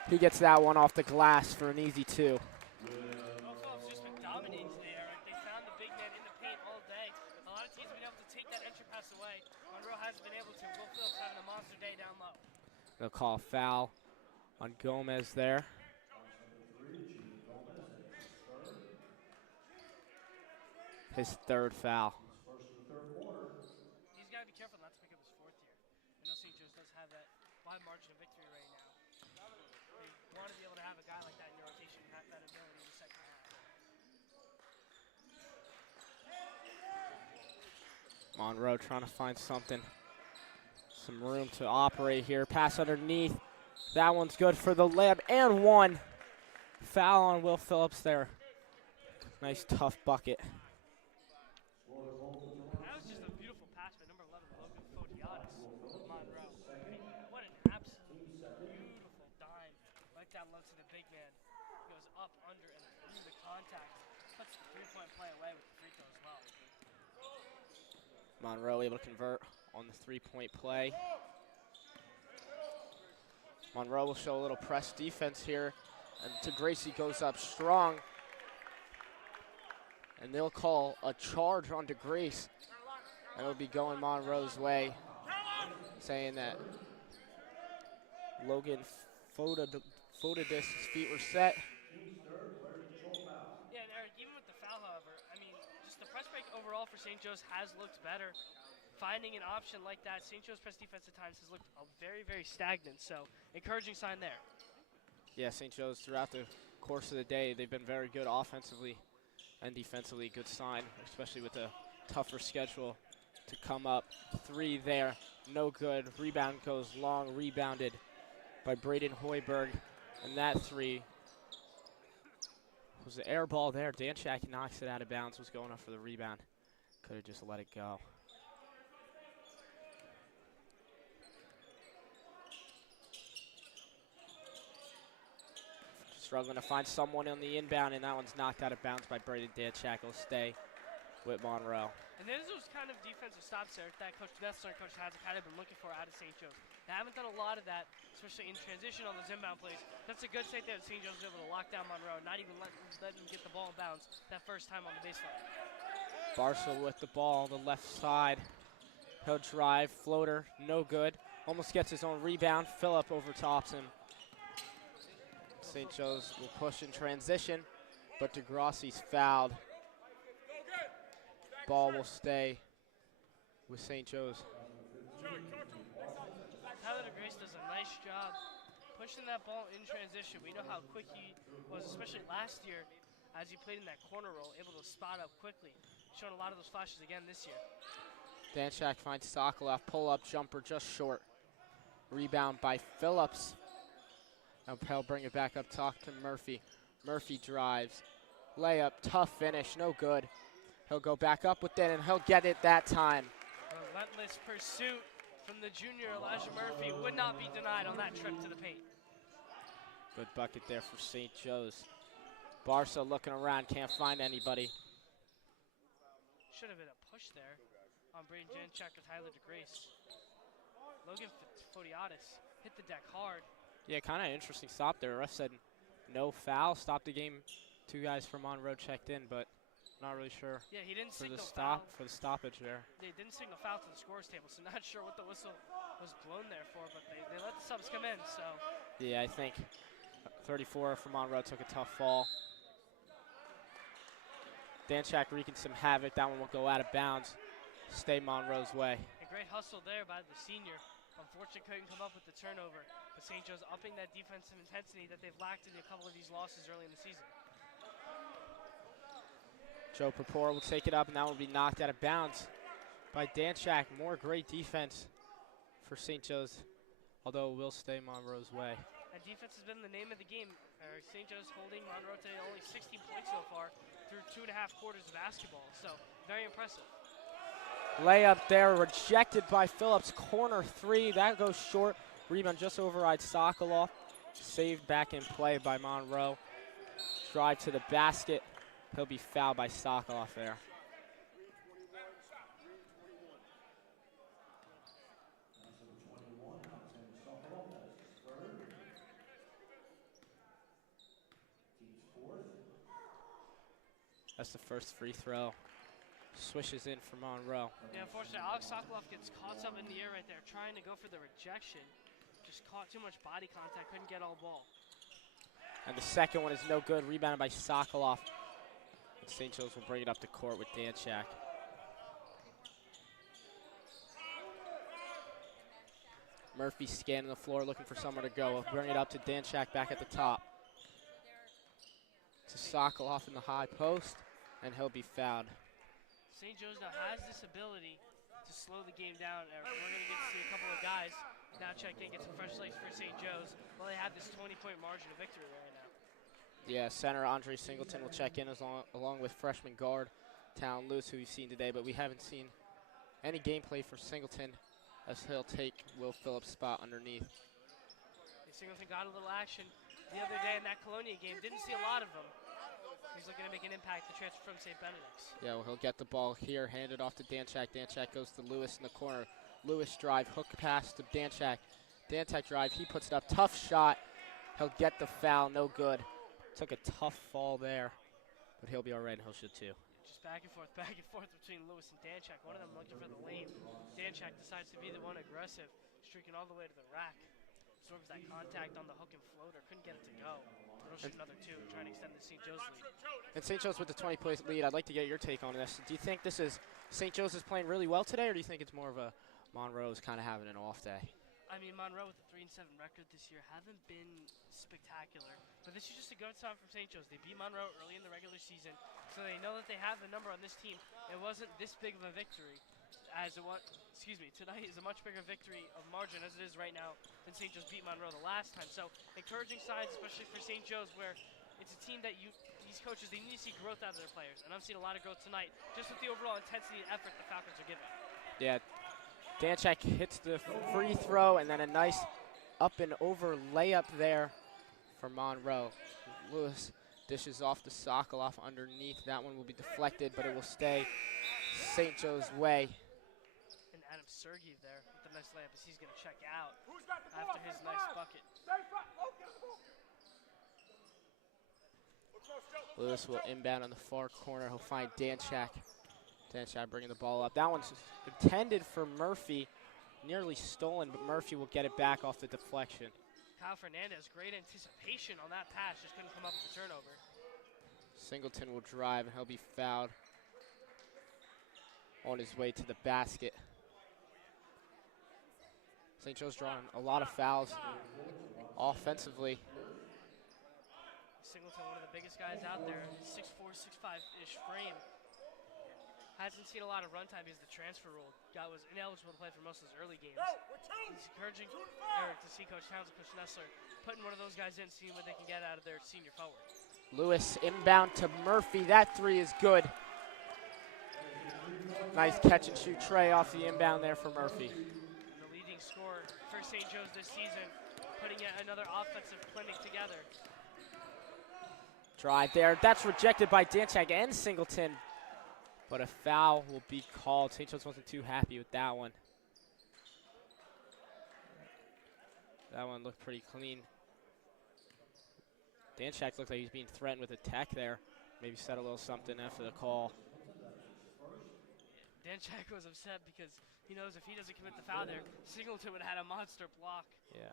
He gets that one off the glass for an easy two. Will Phillips just been dominating today. They found the big man in the paint all day. A lot of teams have been able to take that entry pass away. Monroe hasn't been able to. Will Phillips having a monster day down low. They'll call a foul on Gomez there. His third foul. He's got to be careful not to pick up his fourth here. I know St. Joe's does have that wide margin of victory right now. They want to be able to have a guy like that in your rotation and have that ability in the second half. Monroe trying to find something. Some room to operate here. Pass underneath. That one's good for the layup and one. Foul on Will Phillips there. Nice tough bucket. That was just a beautiful pass by number 11, Logan Fotiadis of Monroe. I mean, what an absolute beautiful dime. Right down low to the big man. Goes up, under, and through the contact. Puts the three-point play away with the free throw as well. Monroe able to convert on the three-point play. Monroe will show a little press defense here. And Gracie goes up strong. And they'll call a charge on DeGrace. And it'll be going Monroe's way, saying that Logan Fotadis' feet were set. Yeah, and Eric, even with the foul, however, I mean, just the press break overall for St. Joe's has looked better. Finding an option like that, St. Joe's press defense at times has looked very, very stagnant. So, encouraging sign there. Yeah, St. Joe's throughout the course of the day, they've been very good offensively and defensively. Good sign, especially with a tougher schedule to come up. Three there, no good. Rebound goes long, rebounded by Braden Hoiberg. And that three was the air ball there. Danchak knocks it out of bounds, was going up for the rebound. Could have just let it go. Struggling to find someone on the inbound, and that one's knocked out of bounds by Braden Danchak. Will stay with Monroe. And there's those kind of defensive stops there that Coach Nessler and Coach has kind of been looking for out of St. Joe's. They haven't done a lot of that, especially in transition on those inbound plays. That's a good state there that St. Joe's was able to lock down Monroe, not even let them get the ball in bounds that first time on the baseline. Barca with the ball on the left side. He'll drive, floater, no good. Almost gets his own rebound. Phillip overtops him. St. Joe's will push in transition, but DeGrassi's fouled. Ball will stay with St. Joe's. Tyler DeGrace does a nice job pushing that ball in transition. We know how quick he was, especially last year, as he played in that corner role, able to spot up quickly. Showing a lot of those flashes again this year. Danchak finds Sokolov, pull-up jumper just short. Rebound by Phillips. Now he'll bring it back up, talk to Murphy. Murphy drives. Layup, tough finish, no good. He'll go back up with it, and he'll get it that time. Relentless pursuit from the junior Elijah Murphy would not be denied on that trip to the paint. Good bucket there for St. Joe's. Barca looking around, can't find anybody. Should have been a push there on Braden Janchak or Tyler DeGrace. Logan Fotiadis hit the deck hard. Yeah, kind of interesting stop there. Ref said no foul, stopped the game 2 guys from Monroe checked in, but not really sure Yeah, he didn't for the signal foul. stoppage there. They didn't signal foul to the scores table, so not sure what the whistle was blown there for, but they let the subs come in, so. Yeah, I think 34 from Monroe took a tough fall. Danchak wreaking some havoc. That one will go out of bounds. Stay Monroe's way. A great hustle there by the senior. Unfortunately, couldn't come up with the turnover, but St. Joe's upping that defensive intensity that they've lacked in a couple of these losses early in the season. Joe Purpura will take it up, and that will be knocked out of bounds by Danchak. More great defense for St. Joe's, although it will stay Monroe's way. And defense has been the name of the game. St. Joe's holding Monroe to only 16 points so far through 2.5 quarters of basketball, so very impressive. Layup there, rejected by Phillips. Corner 3, that goes short. Rebound just override Sokolov. Saved back in play by Monroe. Drive to the basket. He'll be fouled by Sokolov there. That's the first free throw. Swishes in for Monroe. Yeah, unfortunately, Alex Sokolov gets caught up in the air right there, trying to go for the rejection. Just caught too much body contact, couldn't get all ball. And the second one is no good, rebounded by Sokolov. St. Joe's will bring it up to court with Danchak. Murphy scanning the floor, looking for somewhere to go. We'll bring it up to Danchak back at the top. To Sokolov in the high post, and he'll be fouled. St. Joe's now has this ability to slow the game down. We're going to get to see a couple of guys now check in, get some fresh legs for St. Joe's. Well, they have this 20-point margin of victory right now. Yeah, center Andre Singleton will check in along with freshman guard Talon Lewis, who we've seen today, but we haven't seen any gameplay for Singleton as he'll take Will Phillips' spot underneath. Singleton got a little action the other day in that Colonia game. Didn't see a lot of them. He's looking to make an impact, the transfer from St. Benedict's. Yeah, well, he'll get the ball here, hand it off to Danchak. Danchak goes to Lewis in the corner. Lewis drive, hook pass to Danchak. Danchak drive, he puts it up, tough shot. He'll get the foul, no good. Took a tough fall there, but he'll be all right and he'll shoot too. Just back and forth between Lewis and Danchak. One of them looking for the lane. Danchak decides to be the one aggressive, streaking all the way to the rack. Absorbs that contact on the hook and floater, couldn't get it to go. He'll shoot another 2, trying to extend the St. Joe's lead. And St. Joe's with the 20-point lead. I'd like to get your take on this. Do you think this is St. Joe's is playing really well today, or do you think it's more of a Monroe's kind of having an off day? I mean, Monroe with a 3-7 record this year haven't been spectacular, but this is just a good sign from St. Joe's. They beat Monroe early in the regular season, so they know that they have the number on this team. It wasn't this big of a victory as it was. Tonight is a much bigger victory of margin as it is right now than St. Joe's beat Monroe the last time. So encouraging signs, especially for St. Joe's, where it's a team that these coaches, they need to see growth out of their players, and I've seen a lot of growth tonight just with the overall intensity and effort the Falcons are giving. Yeah. Danchak hits the free throw, and then a nice up and over layup there for Monroe. Lewis dishes off to Sokolov underneath. That one will be deflected, but it will stay St. Joe's way. And Adam Sergeev there with the nice layup as he's going to check out after his nice bucket. Lewis will inbound on the far corner. He'll find Danchak. Danchak bringing the ball up. That one's intended for Murphy. Nearly stolen, but Murphy will get it back off the deflection. Kyle Fernandez, great anticipation on that pass. Just couldn't come up with the turnover. Singleton will drive, and he'll be fouled on his way to the basket. St. Joe's drawing a lot of fouls offensively. Singleton, one of the biggest guys out there, 6'4", 6'5"-ish frame. Hasn't seen a lot of run time because the transfer rule. Guy was ineligible to play for most of his early games. It's encouraging to see Coach Townsend, Coach Nessler, putting one of those guys in, seeing what they can get out of their senior forward. Lewis inbound to Murphy. That 3 is good. Nice catch and shoot tray off the inbound there for Murphy. And the leading scorer for St. Joe's this season, putting yet another offensive clinic together. Drive there. That's rejected by Danchak and Singleton. But a foul will be called. St. Joe's wasn't too happy with that one. That one looked pretty clean. Danchak looked like he was being threatened with a tech there. Maybe said a little something after the call. Danchak was upset because he knows if he doesn't commit the foul there, Singleton would have had a monster block. Yeah.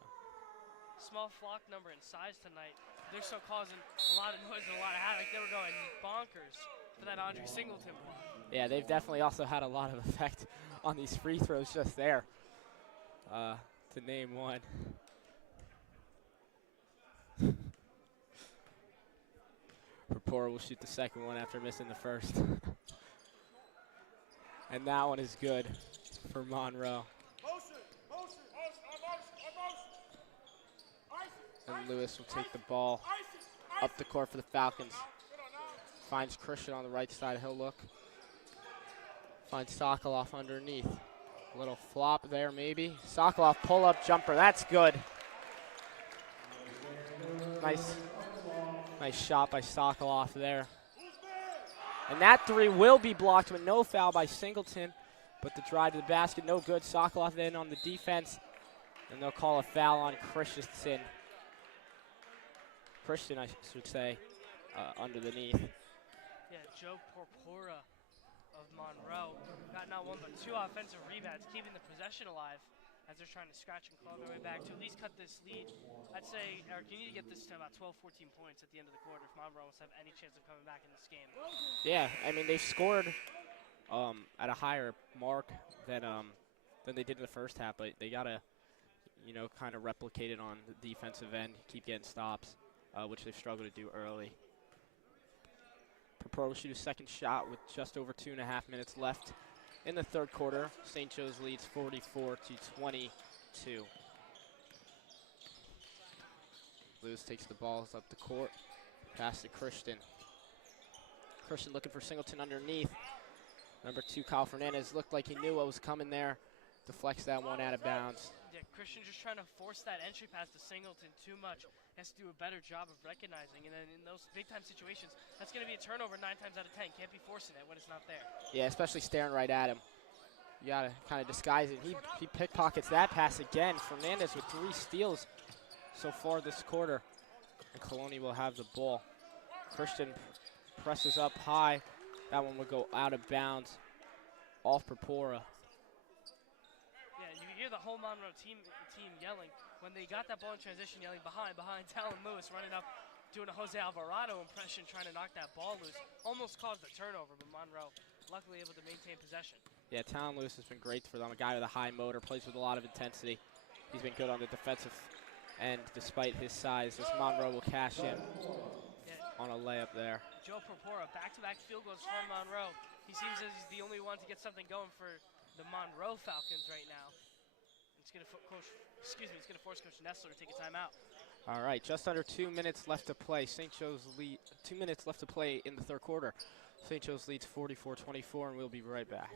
Small flock number and size tonight. They're still causing a lot of noise and a lot of havoc. They were going bonkers for that Andre Singleton block. Yeah, they've definitely also had a lot of effect on these free throws just there, to name one. Rapora will shoot the second one after missing the first. And that one is good for Monroe. And Lewis will take the ball up the court for the Falcons. Finds Christian on the right side. He'll look. Finds Sokoloff underneath. A little flop there maybe. Sokoloff pull-up jumper. That's good. Nice shot by Sokoloff there. And that three will be blocked with no foul by Singleton. But the drive to the basket, no good. Sokoloff then on the defense. And they'll call a foul on Christian, I should say, underneath. Yeah, Joe Porpora of Monroe got not one but 2 offensive rebounds, keeping the possession alive as they're trying to scratch and claw their way back to at least cut this lead. I'd say, Eric, you need to get this to about 12, 14 points at the end of the quarter if Monroe wants to have any chance of coming back in this game. Yeah, I mean, they scored at a higher mark than they did in the first half, but they got to, kind of replicate it on the defensive end, keep getting stops, which they've struggled to do early. Pro will shoot a second shot with just over 2.5 minutes left in the third quarter. St. Joe's leads 44-22. Lewis takes the balls up the court, pass to Christian. Christian looking for Singleton underneath. Number 2, Kyle Fernandez, looked like he knew what was coming there. Deflects that one out of bounds. Yeah, Christian just trying to force that entry pass to Singleton too much. Has to do a better job of recognizing, and then in those big-time situations, that's going to be a turnover 9 times out of 10. Can't be forcing it when it's not there. Yeah, especially staring right at him. You got to kind of disguise it. He pickpockets that pass again. Fernandez with 3 steals so far this quarter. And Coloni will have the ball. Christian presses up high. That one will go out of bounds off Porpora. Yeah, you hear the whole Monroe team yelling. When they got that ball in transition, yelling behind, Talon Lewis running up, doing a Jose Alvarado impression, trying to knock that ball loose. Almost caused a turnover, but Monroe luckily able to maintain possession. Yeah, Talon Lewis has been great for them. A guy with a high motor, plays with a lot of intensity. He's been good on the defensive end despite his size. This Monroe will cash in on a layup there. Joe Porpora, back-to-back field goals for Monroe. He seems as he's the only one to get something going for the Monroe Falcons right now. It's going to force Coach Nessler to take a timeout. All right, just under 2 minutes left to play. St. Joe's lead, 2 minutes left to play in the third quarter. St. Joe's leads 44-24, and we'll be right back.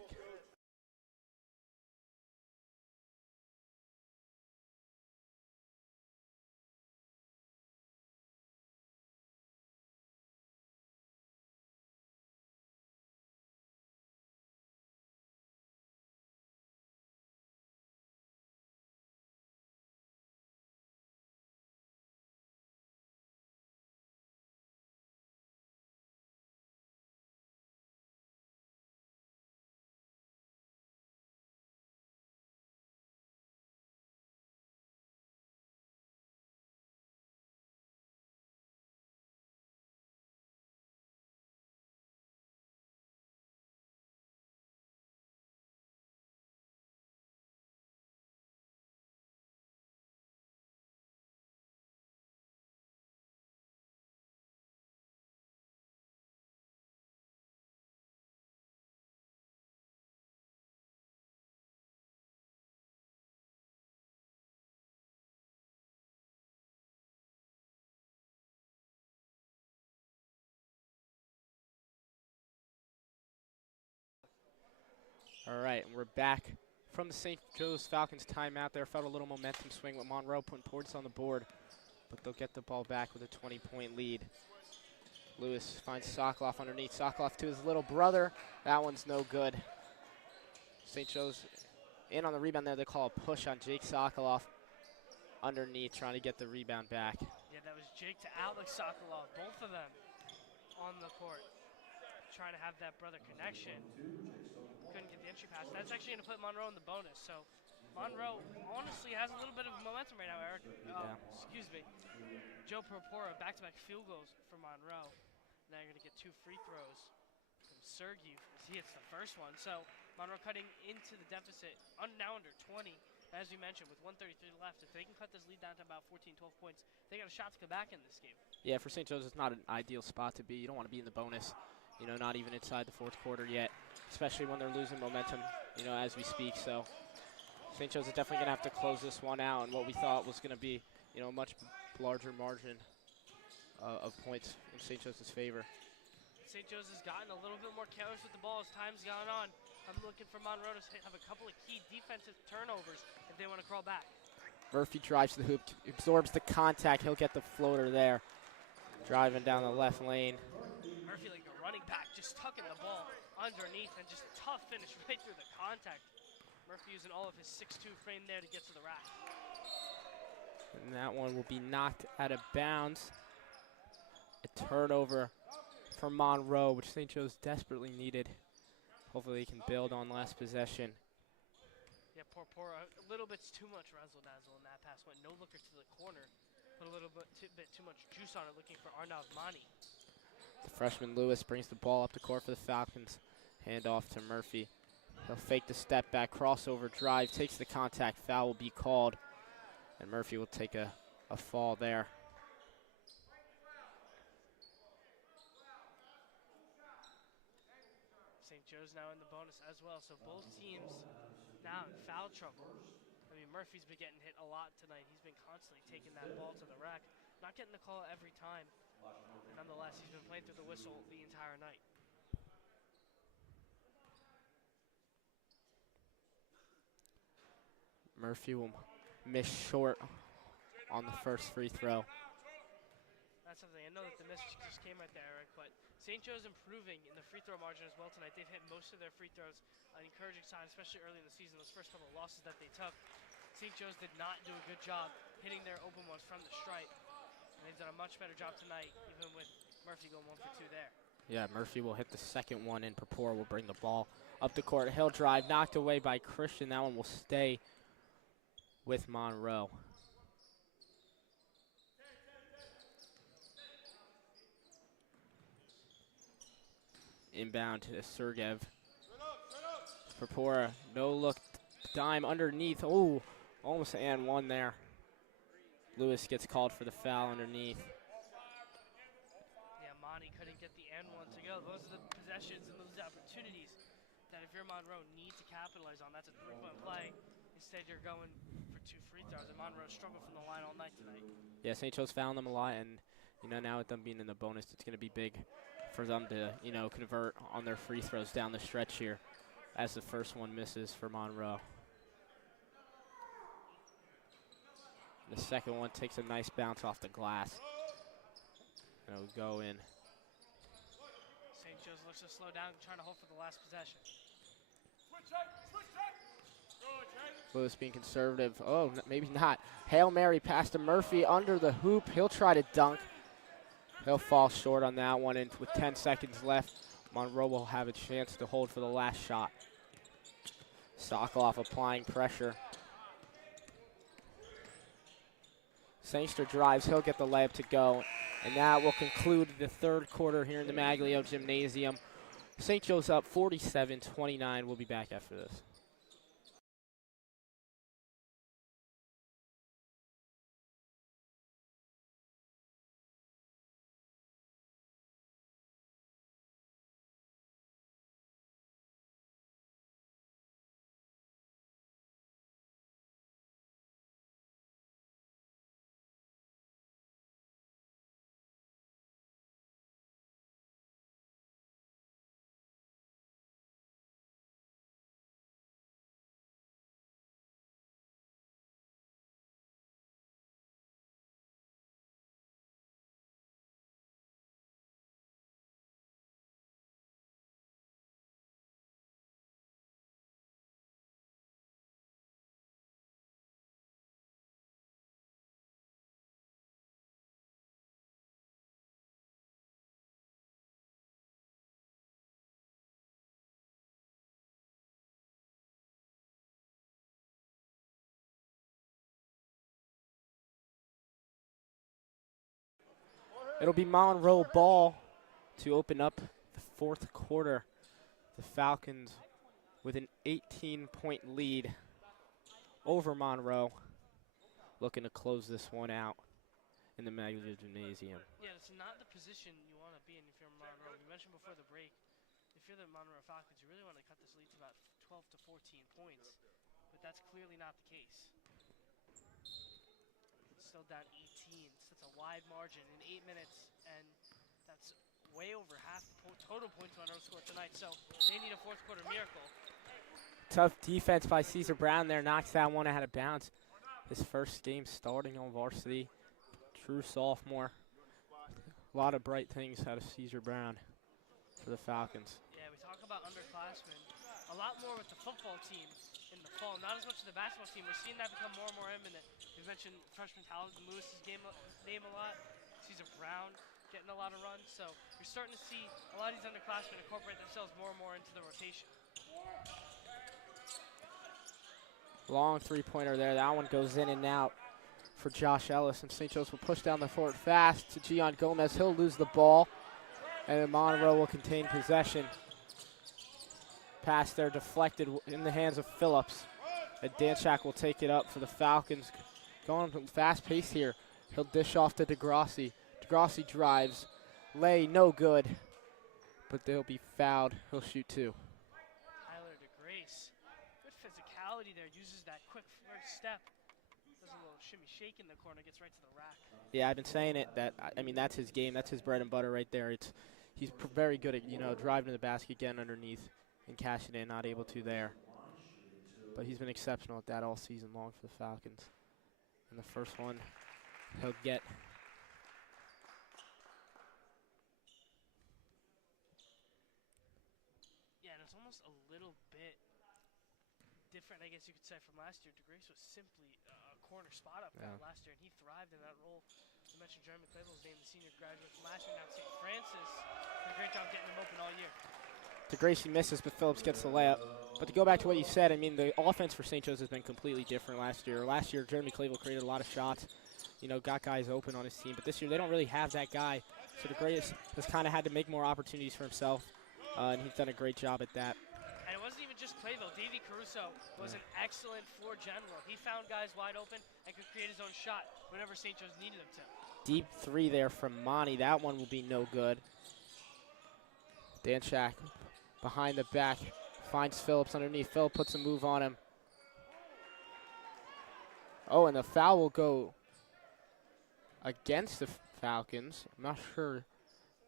All right, and we're back from the St. Joe's Falcons timeout there. Felt a little momentum swing with Monroe putting points on the board, but they'll get the ball back with a 20-point lead. Lewis finds Sokoloff underneath. Sokoloff to his little brother. That one's no good. St. Joe's in on the rebound there. They call a push on Jake Sokoloff underneath, trying to get the rebound back. Yeah, Yeah, that was Jake to Alex Sokolov, both of them on the court, trying to have that brother connection. Couldn't get the entry pass. That's actually going to put Monroe in the bonus. So Monroe honestly has a little bit of momentum right now, Eric. Yeah. Excuse me. Joe Propora, back-to-back field goals for Monroe. Now you're going to get 2 free throws from Sergey as he hits the first one. So Monroe cutting into the deficit, now under 20. As we mentioned, with 1:33 left, if they can cut this lead down to about 14, 12 points, they got a shot to come back in this game. Yeah, for St. Joe's, it's not an ideal spot to be. You don't want to be in the bonus, not even inside the fourth quarter yet, especially when they're losing momentum, as we speak. So St. Joe's is definitely going to have to close this one out, and what we thought was going to be, a much larger margin of points in St. Joe's' favor. St. Joe's has gotten a little bit more careless with the ball as time's gone on. I'm looking for Monroe to have a couple of key defensive turnovers if they want to crawl back. Murphy drives to the hoop, absorbs the contact. He'll get the floater there. Driving down the left lane. Murphy like a running back, just tucking the ball underneath and just a tough finish right through the contact. Murphy using all of his 6'2" frame there to get to the rack. And that one will be knocked out of bounds. A turnover for Monroe, which St. Joe's desperately needed. Hopefully he can build on last possession. Yeah, poor, a little bit too much razzle-dazzle in that pass. Went no looker to the corner. Put a little bit too much juice on it, looking for Arnav Mani. The freshman Lewis brings the ball up the court for the Falcons. Hand off to Murphy. He'll fake the step back, crossover drive, takes the contact, foul will be called. And Murphy will take a fall there. St. Joe's now in the bonus as well, so both teams now in foul trouble. I mean, Murphy's been getting hit a lot tonight. He's been constantly taking that ball to the rack. Not getting the call every time. And nonetheless, he's been playing through the whistle the entire night. Murphy will miss short on the first free throw. That's something. I know that the miss just came right there, Eric, but St. Joe's improving in the free throw margin as well tonight. They've hit most of their free throws, an encouraging sign, especially early in the season. Those first couple of losses that they took, St. Joe's did not do a good job hitting their open ones from the stripe. And they've done a much better job tonight, even with Murphy going 1 for 2 there. Yeah, Murphy will hit the second one, and Papor will bring the ball up the court. He'll drive, knocked away by Christian. That one will stay with Monroe. Inbound to Sergev. Papora, no look, dime underneath. Oh, almost and one there. Lewis gets called for the foul underneath. Yeah, Monty couldn't get the N1 to go. Those are the possessions and those opportunities that if you're Monroe need to capitalize on. That's a 3-point play. Instead, you're going for 2 free throws, and Monroe struggled from the line all night tonight. Yeah, St. Joe's found them a lot, and now with them being in the bonus, it's going to be big for them to convert on their free throws down the stretch here, as the first one misses for Monroe. The second one takes a nice bounce off the glass. And it'll go in. St. Joe's looks to slow down, trying to hold for the last possession. Lewis being conservative. Oh, maybe not. Hail Mary pass to Murphy under the hoop. He'll try to dunk. He'll fall short on that one, and with 10 seconds left, Monroe will have a chance to hold for the last shot. Sokolov applying pressure. Sangster drives, he'll get the layup to go, and that will conclude the third quarter here in the Maglio Gymnasium. St. Joe's up 47-29. We'll be back after this. It'll be Monroe ball to open up the fourth quarter. The Falcons with an 18-point lead over Monroe, looking to close this one out in the Maglia Gymnasium. Yeah, it's not the position you want to be in if you're Monroe. We mentioned before the break, if you're the Monroe Falcons, you really want to cut this lead to about 12 to 14 points, but that's clearly not the case. Still down 18, so that's a wide margin in 8 minutes, and that's way over half the total points Monroe scored tonight, so they need a fourth quarter miracle. Tough defense by Caesar Brown there, knocks that one out of bounds. His first game starting on varsity, true sophomore. A lot of bright things out of Caesar Brown for the Falcons. Yeah, we talk about underclassmen a lot more with the football team in the fall, not as much with the basketball team. We're seeing that become more and more imminent. We mentioned freshman Talib Lewis's name a lot. Caesar Brown getting a lot of runs, so you're starting to see a lot of these underclassmen incorporate themselves more and more into the rotation. Long three-pointer there. That one goes in and out for Josh Ellis. And St. Joe's will push down the court fast to Gian Gomez. He'll lose the ball. And then Monroe will contain possession. Pass there deflected in the hands of Phillips. And Danchak will take it up for the Falcons. Going fast pace here. He'll dish off to DeGrassi. DeGrassi drives. Lay, no good. But they'll be fouled. He'll shoot two. There, uses that quick first step, does a little shimmy shake in the corner, gets right to the rack. Yeah, I've been saying it that I mean that's his game, that's his bread and butter right there. He's very good at driving to the basket, getting underneath, and cashing in. Not able to there, but he's been exceptional at that all season long for the Falcons. And the first one, he'll get. Yeah, and it's almost a little bit different, I guess you could say, from last year. DeGrace was simply a corner spot up guy last year, and he thrived in that role. You mentioned Jeremy Clayville's name, the senior graduate from last year, now St. Francis. Did a great job getting him open all year. DeGrace misses, but Phillips gets the layup. But to go back to what you said, I mean, the offense for St. Joe's has been completely different last year. Last year, Jeremy Clayville created a lot of shots, got guys open on his team. But this year, they don't really have that guy. So DeGrace has kind of had to make more opportunities for himself, and he's done a great job at that. And it wasn't even just Clayville. Davey Caruso was an excellent floor general. He found guys wide open and could create his own shot whenever St. Joe's needed him to. Deep three there from Monty. That one will be no good. Danchak behind the back finds Phillips underneath. Phillips puts a move on him. Oh, and the foul will go against the Falcons. I'm not sure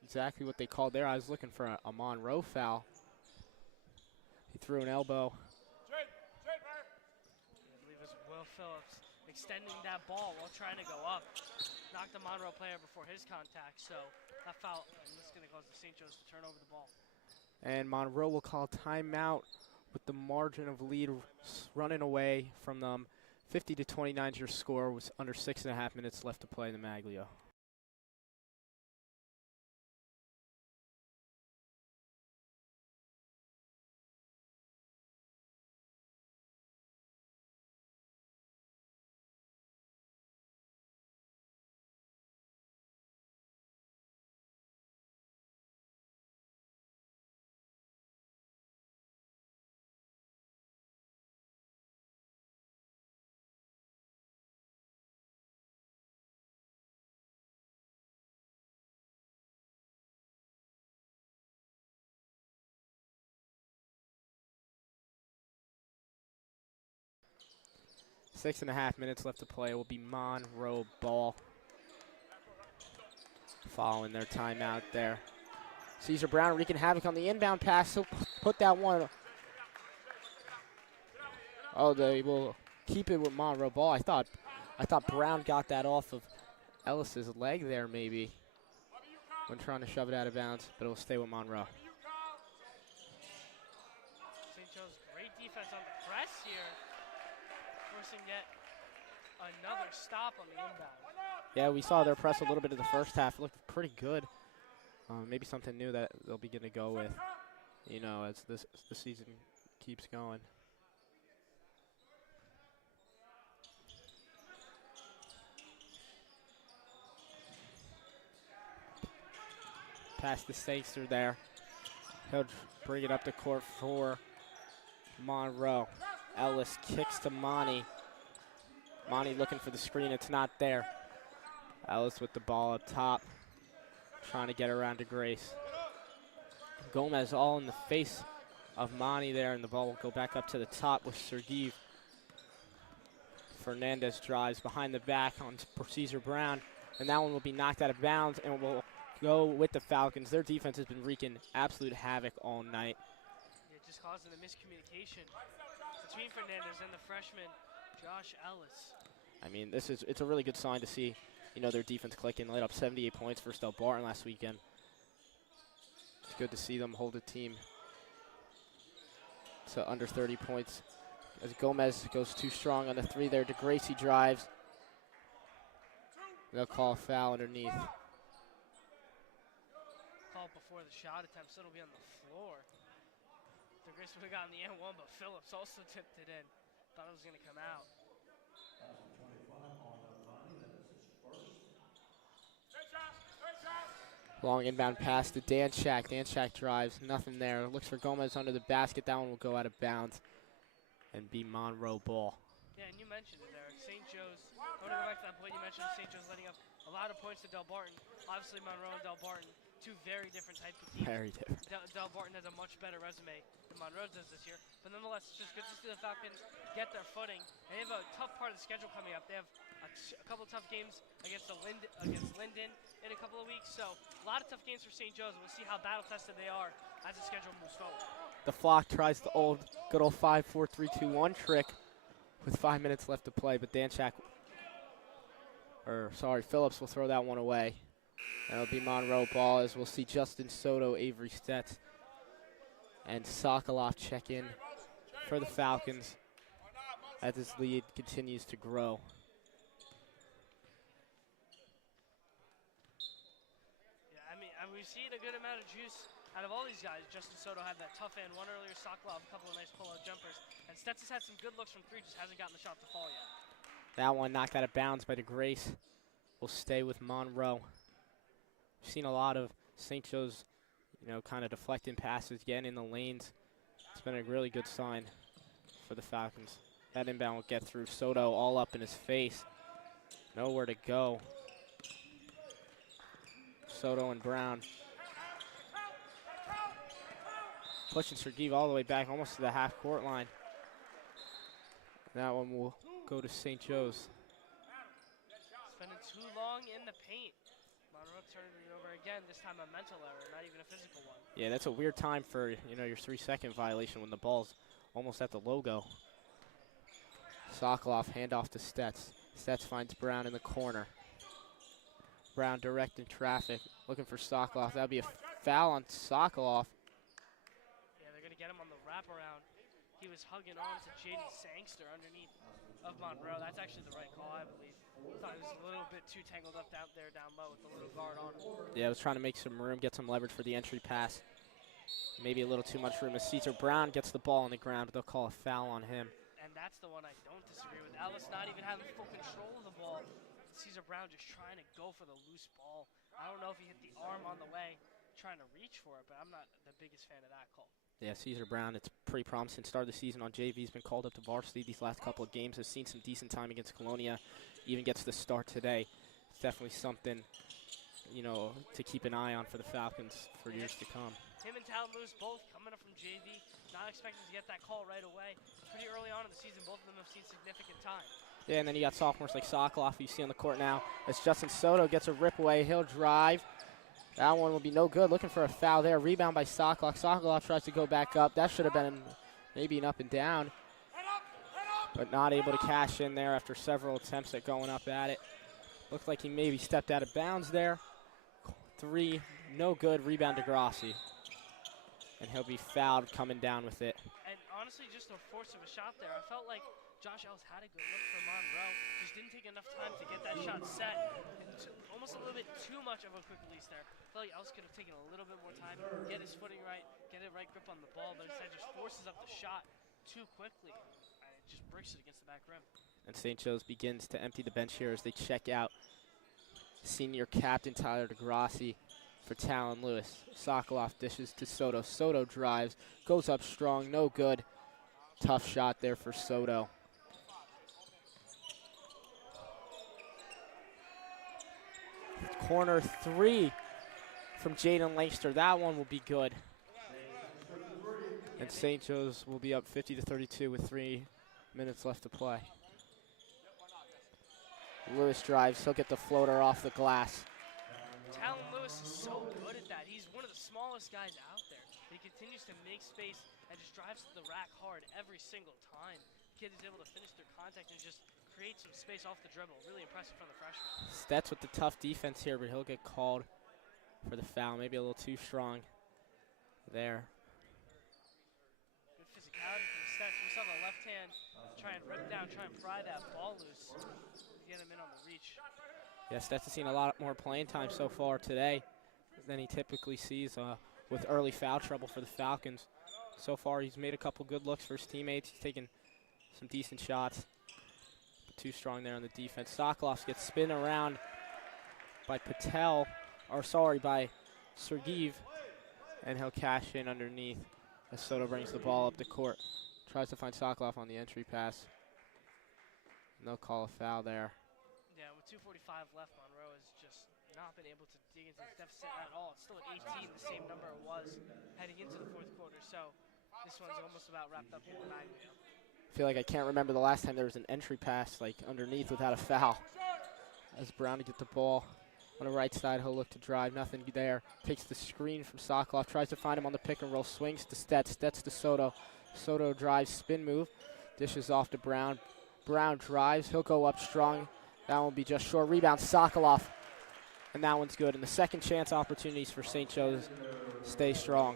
exactly what they called there. I was looking for a Monroe foul. He threw an elbow. I believe it was Will Phillips extending that ball while trying to go up. Knocked the Monroe player before his contact, so that foul is going to cause the St. Joe's to turn over the ball. And Monroe will call timeout with the margin of lead running away from them. 50-29 is your score with under 6.5 minutes left to play in the Maglia. Six and a half minutes left to play. It will be Monroe ball. Following their timeout there. Caesar Brown wreaking havoc on the inbound pass. He'll put that one. Oh, they will keep it with Monroe ball. I thought Brown got that off of Ellis's leg there maybe when trying to shove it out of bounds, but it will stay with Monroe. St. Joe's great defense on the press here. Forcing yet another stop on the inbound. Yeah, we saw their press a little bit in the first half. It looked pretty good. Maybe something new that they'll begin to go with, as the season keeps going. past the Sangster there. He'll bring it up the court for Monroe. Ellis kicks to Monty. Monty looking for the screen, it's not there. Ellis with the ball up top, trying to get around to Grace. Gomez all in the face of Monty there, and the ball will go back up to the top with Sergeev. Fernandez drives behind the back on Caesar Brown, and that one will be knocked out of bounds and will go with the Falcons. Their defense has been wreaking absolute havoc all night. Yeah, just causing a miscommunication between Fernandez and the freshman, Josh Ellis. I mean, it's a really good sign to see, their defense clicking. They laid up 78 points for Del Barton last weekend. It's good to see them hold a team to under 30 points. As Gomez goes too strong on the three there, DeGracie drives. They'll call a foul underneath. Called before the shot attempt, so it'll be on the floor. DeGracie would have gotten the N1, but Phillips also tipped it in. Thought it was going to come out. Long inbound pass to Danchak. Danchak drives, nothing there. Looks for Gomez under the basket. That one will go out of bounds and be Monroe ball. Yeah, and you mentioned it, Eric. St. Joe's, I want to go back to that point you mentioned, St. Joe's letting up a lot of points to Del Barton. Obviously, Monroe and Del Barton, two very different types of teams. Very different. Del Barton has a much better resume than Monroe does this year. But nonetheless, it's just good to see the Falcons get their footing. And they have a tough part of the schedule coming up. They have a couple of tough games against Linden in a couple of weeks. So a lot of tough games for St. Joe's. We'll see how battle-tested they are as the schedule moves forward. The Flock tries the good old 5-4-3-2-1 trick with 5 minutes left to play, but Phillips will throw that one away. That'll be Monroe ball, as we'll see Justin Soto, Avery Stetz, and Sokolov check in for the Falcons as this lead continues to grow. Yeah, I mean, we've seen a good amount of juice out of all these guys. Justin Soto had that tough end one earlier, Sokolov, a couple of nice pull-out jumpers. And Stetz has had some good looks from three, just hasn't gotten the shot to fall yet. That one knocked out of bounds by DeGracie. Will stay with Monroe. We've seen a lot of St. Joe's, kind of deflecting passes, getting in the lanes. It's been a really good sign for the Falcons. That inbound will get through. Soto all up in his face. Nowhere to go. Soto and Brown. Pushing Sergeev all the way back, almost to the half-court line. That one will go to St. Joe's. Spending too long in the paint. Monroe turning it over again, this time a mental error, not even a physical one. Yeah, that's a weird time for, your 3-second violation when the ball's almost at the logo. Sokolov, handoff to Stetz. Stetz finds Brown in the corner. Brown directing traffic, looking for Sokolov. That'll be a foul on Sokolov. Yeah, they're going to get him on the wraparound. He was hugging on to J.D. Sangster underneath of Monroe. That's actually the right call, I believe. Thought he was a little bit too tangled up down low with the little guard on him. Yeah, I was trying to make some room, get some leverage for the entry pass. Maybe a little too much room as Caesar Brown gets the ball on the ground, but they'll call a foul on him. And that's the one I don't disagree with. Ellis not even having full control of the ball. Caesar Brown just trying to go for the loose ball. I don't know if he hit the arm on the way, trying to reach for it, but I'm not the biggest fan of that call. Yeah, Caesar Brown, it's pretty promising. Start of the season on JV. He's been called up to varsity these last couple of games. Has seen some decent time against Colonia. Even gets the start today. It's definitely something, to keep an eye on for the Falcons for years to come. Him and Talon Lewis both coming up from JV. Not expecting to get that call right away. Pretty early on in the season, both of them have seen significant time. Yeah, and then you got sophomores like Sokolov, who you see on the court now. As Justin Soto gets a rip away, he'll drive. That one will be no good. Looking for a foul there. Rebound by Sokolov. Sokolov tries to go back up. That should have been maybe an up and down, but not able to cash in there after several attempts at going up at it. Looked like he maybe stepped out of bounds there. Three, no good. Rebound to Grossi. And he'll be fouled coming down with it. And honestly, just a force of a shot there. I felt like Josh Ellis had a good look for Monroe. Just didn't take enough time to get that shot set. Almost a little bit too much of a quick release there. I felt like Ellis could have taken a little bit more time, get his footing right, get a right grip on the ball, but instead just forces up the shot too quickly. And it just bricks it against the back rim. And St. Joe's begins to empty the bench here as they check out senior captain Tyler DeGrassi for Talon Lewis. Sokoloff dishes to Soto. Soto drives, goes up strong, no good. Tough shot there for Soto. Corner 3 from Jaden Lancaster. That one will be good. And St. Joe's will be up 50-32 with 3 minutes left to play. Lewis drives, he'll get the floater off the glass. Talon Lewis is so good at that. He's one of the smallest guys out there. He continues to make space and just drives to the rack hard every single time. Kid is able to finish their contact and just create some space off the dribble. Really impressive from the freshman. Stetz with the tough defense here, but he'll get called for the foul. Maybe a little too strong there. Good physicality from Stetz. We saw the left hand try and rip down, try and pry that ball loose. Get him in on the reach. Yes, Stetz has seen a lot more playing time so far today than he typically sees with early foul trouble for the Falcons. So far, he's made a couple good looks for his teammates. He's taken some decent shots. But too strong there on the defense. Sokoloff gets spin around by by Sergeev, and he'll cash in underneath as Soto brings the ball up the court. Tries to find Sokoloff on the entry pass. And they'll call a foul there. Yeah, with 2:45 left, Monroe has just not been able to dig into the deficit at all. It's still at 18, the same number it was heading into the fourth quarter. So this one's almost about wrapped up in the bag now. I feel like I can't remember the last time there was an entry pass like underneath without a foul. As Brown to get the ball on the right side, he'll look to drive, nothing there. Takes the screen from Sokoloff, tries to find him on the pick and roll, swings to Stetz, Stetz to Soto. Soto drives, spin move, dishes off to Brown. Brown drives, he'll go up strong. That will be just short. Rebound, Sokoloff, and that one's good. And the second chance opportunities for St. Joe's stay strong.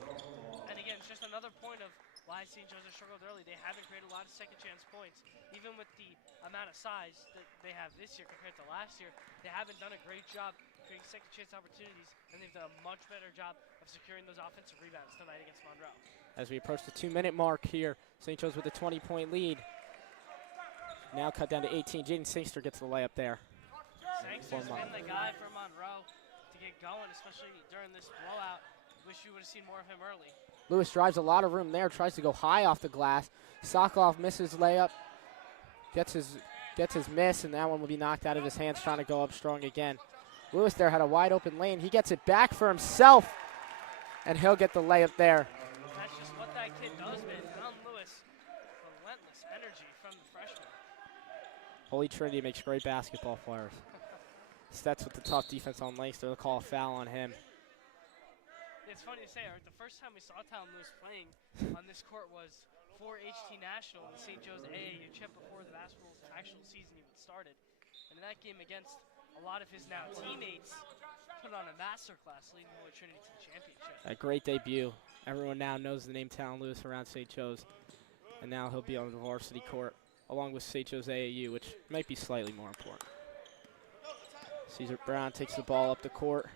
And again, it's just another point of why St. Joe's has struggled early. They haven't created a lot of second chance points. Even with the amount of size that they have this year compared to last year, they haven't done a great job creating second chance opportunities, and they've done a much better job of securing those offensive rebounds tonight against Monroe. As we approach the 2-minute mark here, St. Joe's with a 20-point lead. Now cut down to 18. Jaden Sangster gets the layup there. Sangster's been the guy for Monroe to get going, especially during this blowout. Wish you would have seen more of him early. Lewis drives a lot of room there, tries to go high off the glass. Sokoloff misses layup, gets his miss, and that one will be knocked out of his hands, trying to go up strong again. Lewis there had a wide open lane. He gets it back for himself, and he'll get the layup there. That's just what that kid does, man. Talon Lewis, relentless energy from the freshman. Holy Trinity makes great basketball players. Stetz with the tough defense on Lancaster. They'll call a foul on him. It's funny to say, Eric, the first time we saw Talon Lewis playing on this court was for HT National in the St. Joe's AAU chip before the basketball's actual season even started. And in that game against a lot of his now teammates, put on a masterclass leading Holy Trinity to the championship. A great debut. Everyone now knows the name Talon Lewis around St. Joe's. And now he'll be on the varsity court along with St. Joe's AAU, which might be slightly more important. Caesar Brown takes the ball up the court.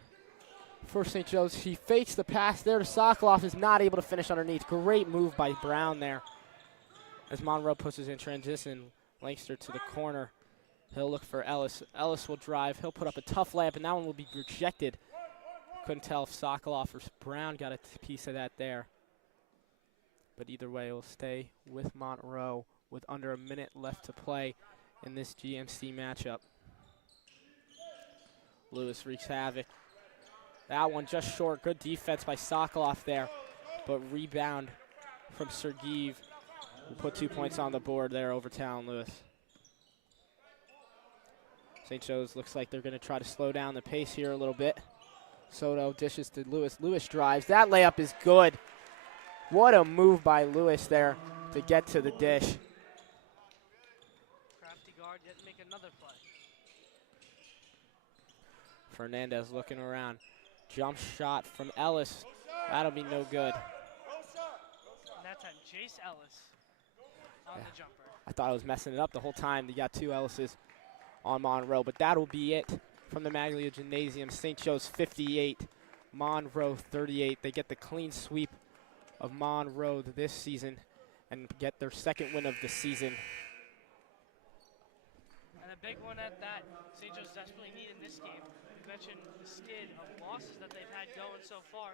For St. Joe's, he fakes the pass there to Sokoloff, is not able to finish underneath. Great move by Brown there. As Monroe pushes in transition, Lancaster to the corner. He'll look for Ellis. Ellis will drive. He'll put up a tough layup, and that one will be rejected. Couldn't tell if Sokoloff or Brown got a piece of that there. But either way, it will stay with Monroe with under a minute left to play in this GMC matchup. Lewis wreaks havoc. That one just short. Good defense by Sokoloff there. But rebound from Sergeev will put 2 points on the board there over Talon Lewis. St. Joe's looks like they're going to try to slow down the pace here a little bit. Soto dishes to Lewis. Lewis drives. That layup is good. What a move by Lewis there to get to the dish. Crafty guard yet make another play. Fernandez looking around. Jump shot from Ellis. That'll be no good. And that time, Jace Ellis on the jumper. I thought I was messing it up the whole time. They got two Ellises on Monroe, but that'll be it from the Maglia Gymnasium. St. Joe's 58, Monroe 38. They get the clean sweep of Monroe this season and get their second win of the season. And a big one at that. St. Joe's desperately need in this game mentioned the skid of losses that they've had going so far.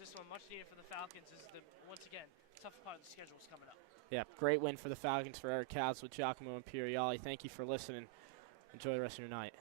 This one much needed for the Falcons is the, once again, tough part of the schedule is coming up. Yeah, great win for the Falcons for Eric Cowles with Giacomo Imperiali. Thank you for listening. Enjoy the rest of your night.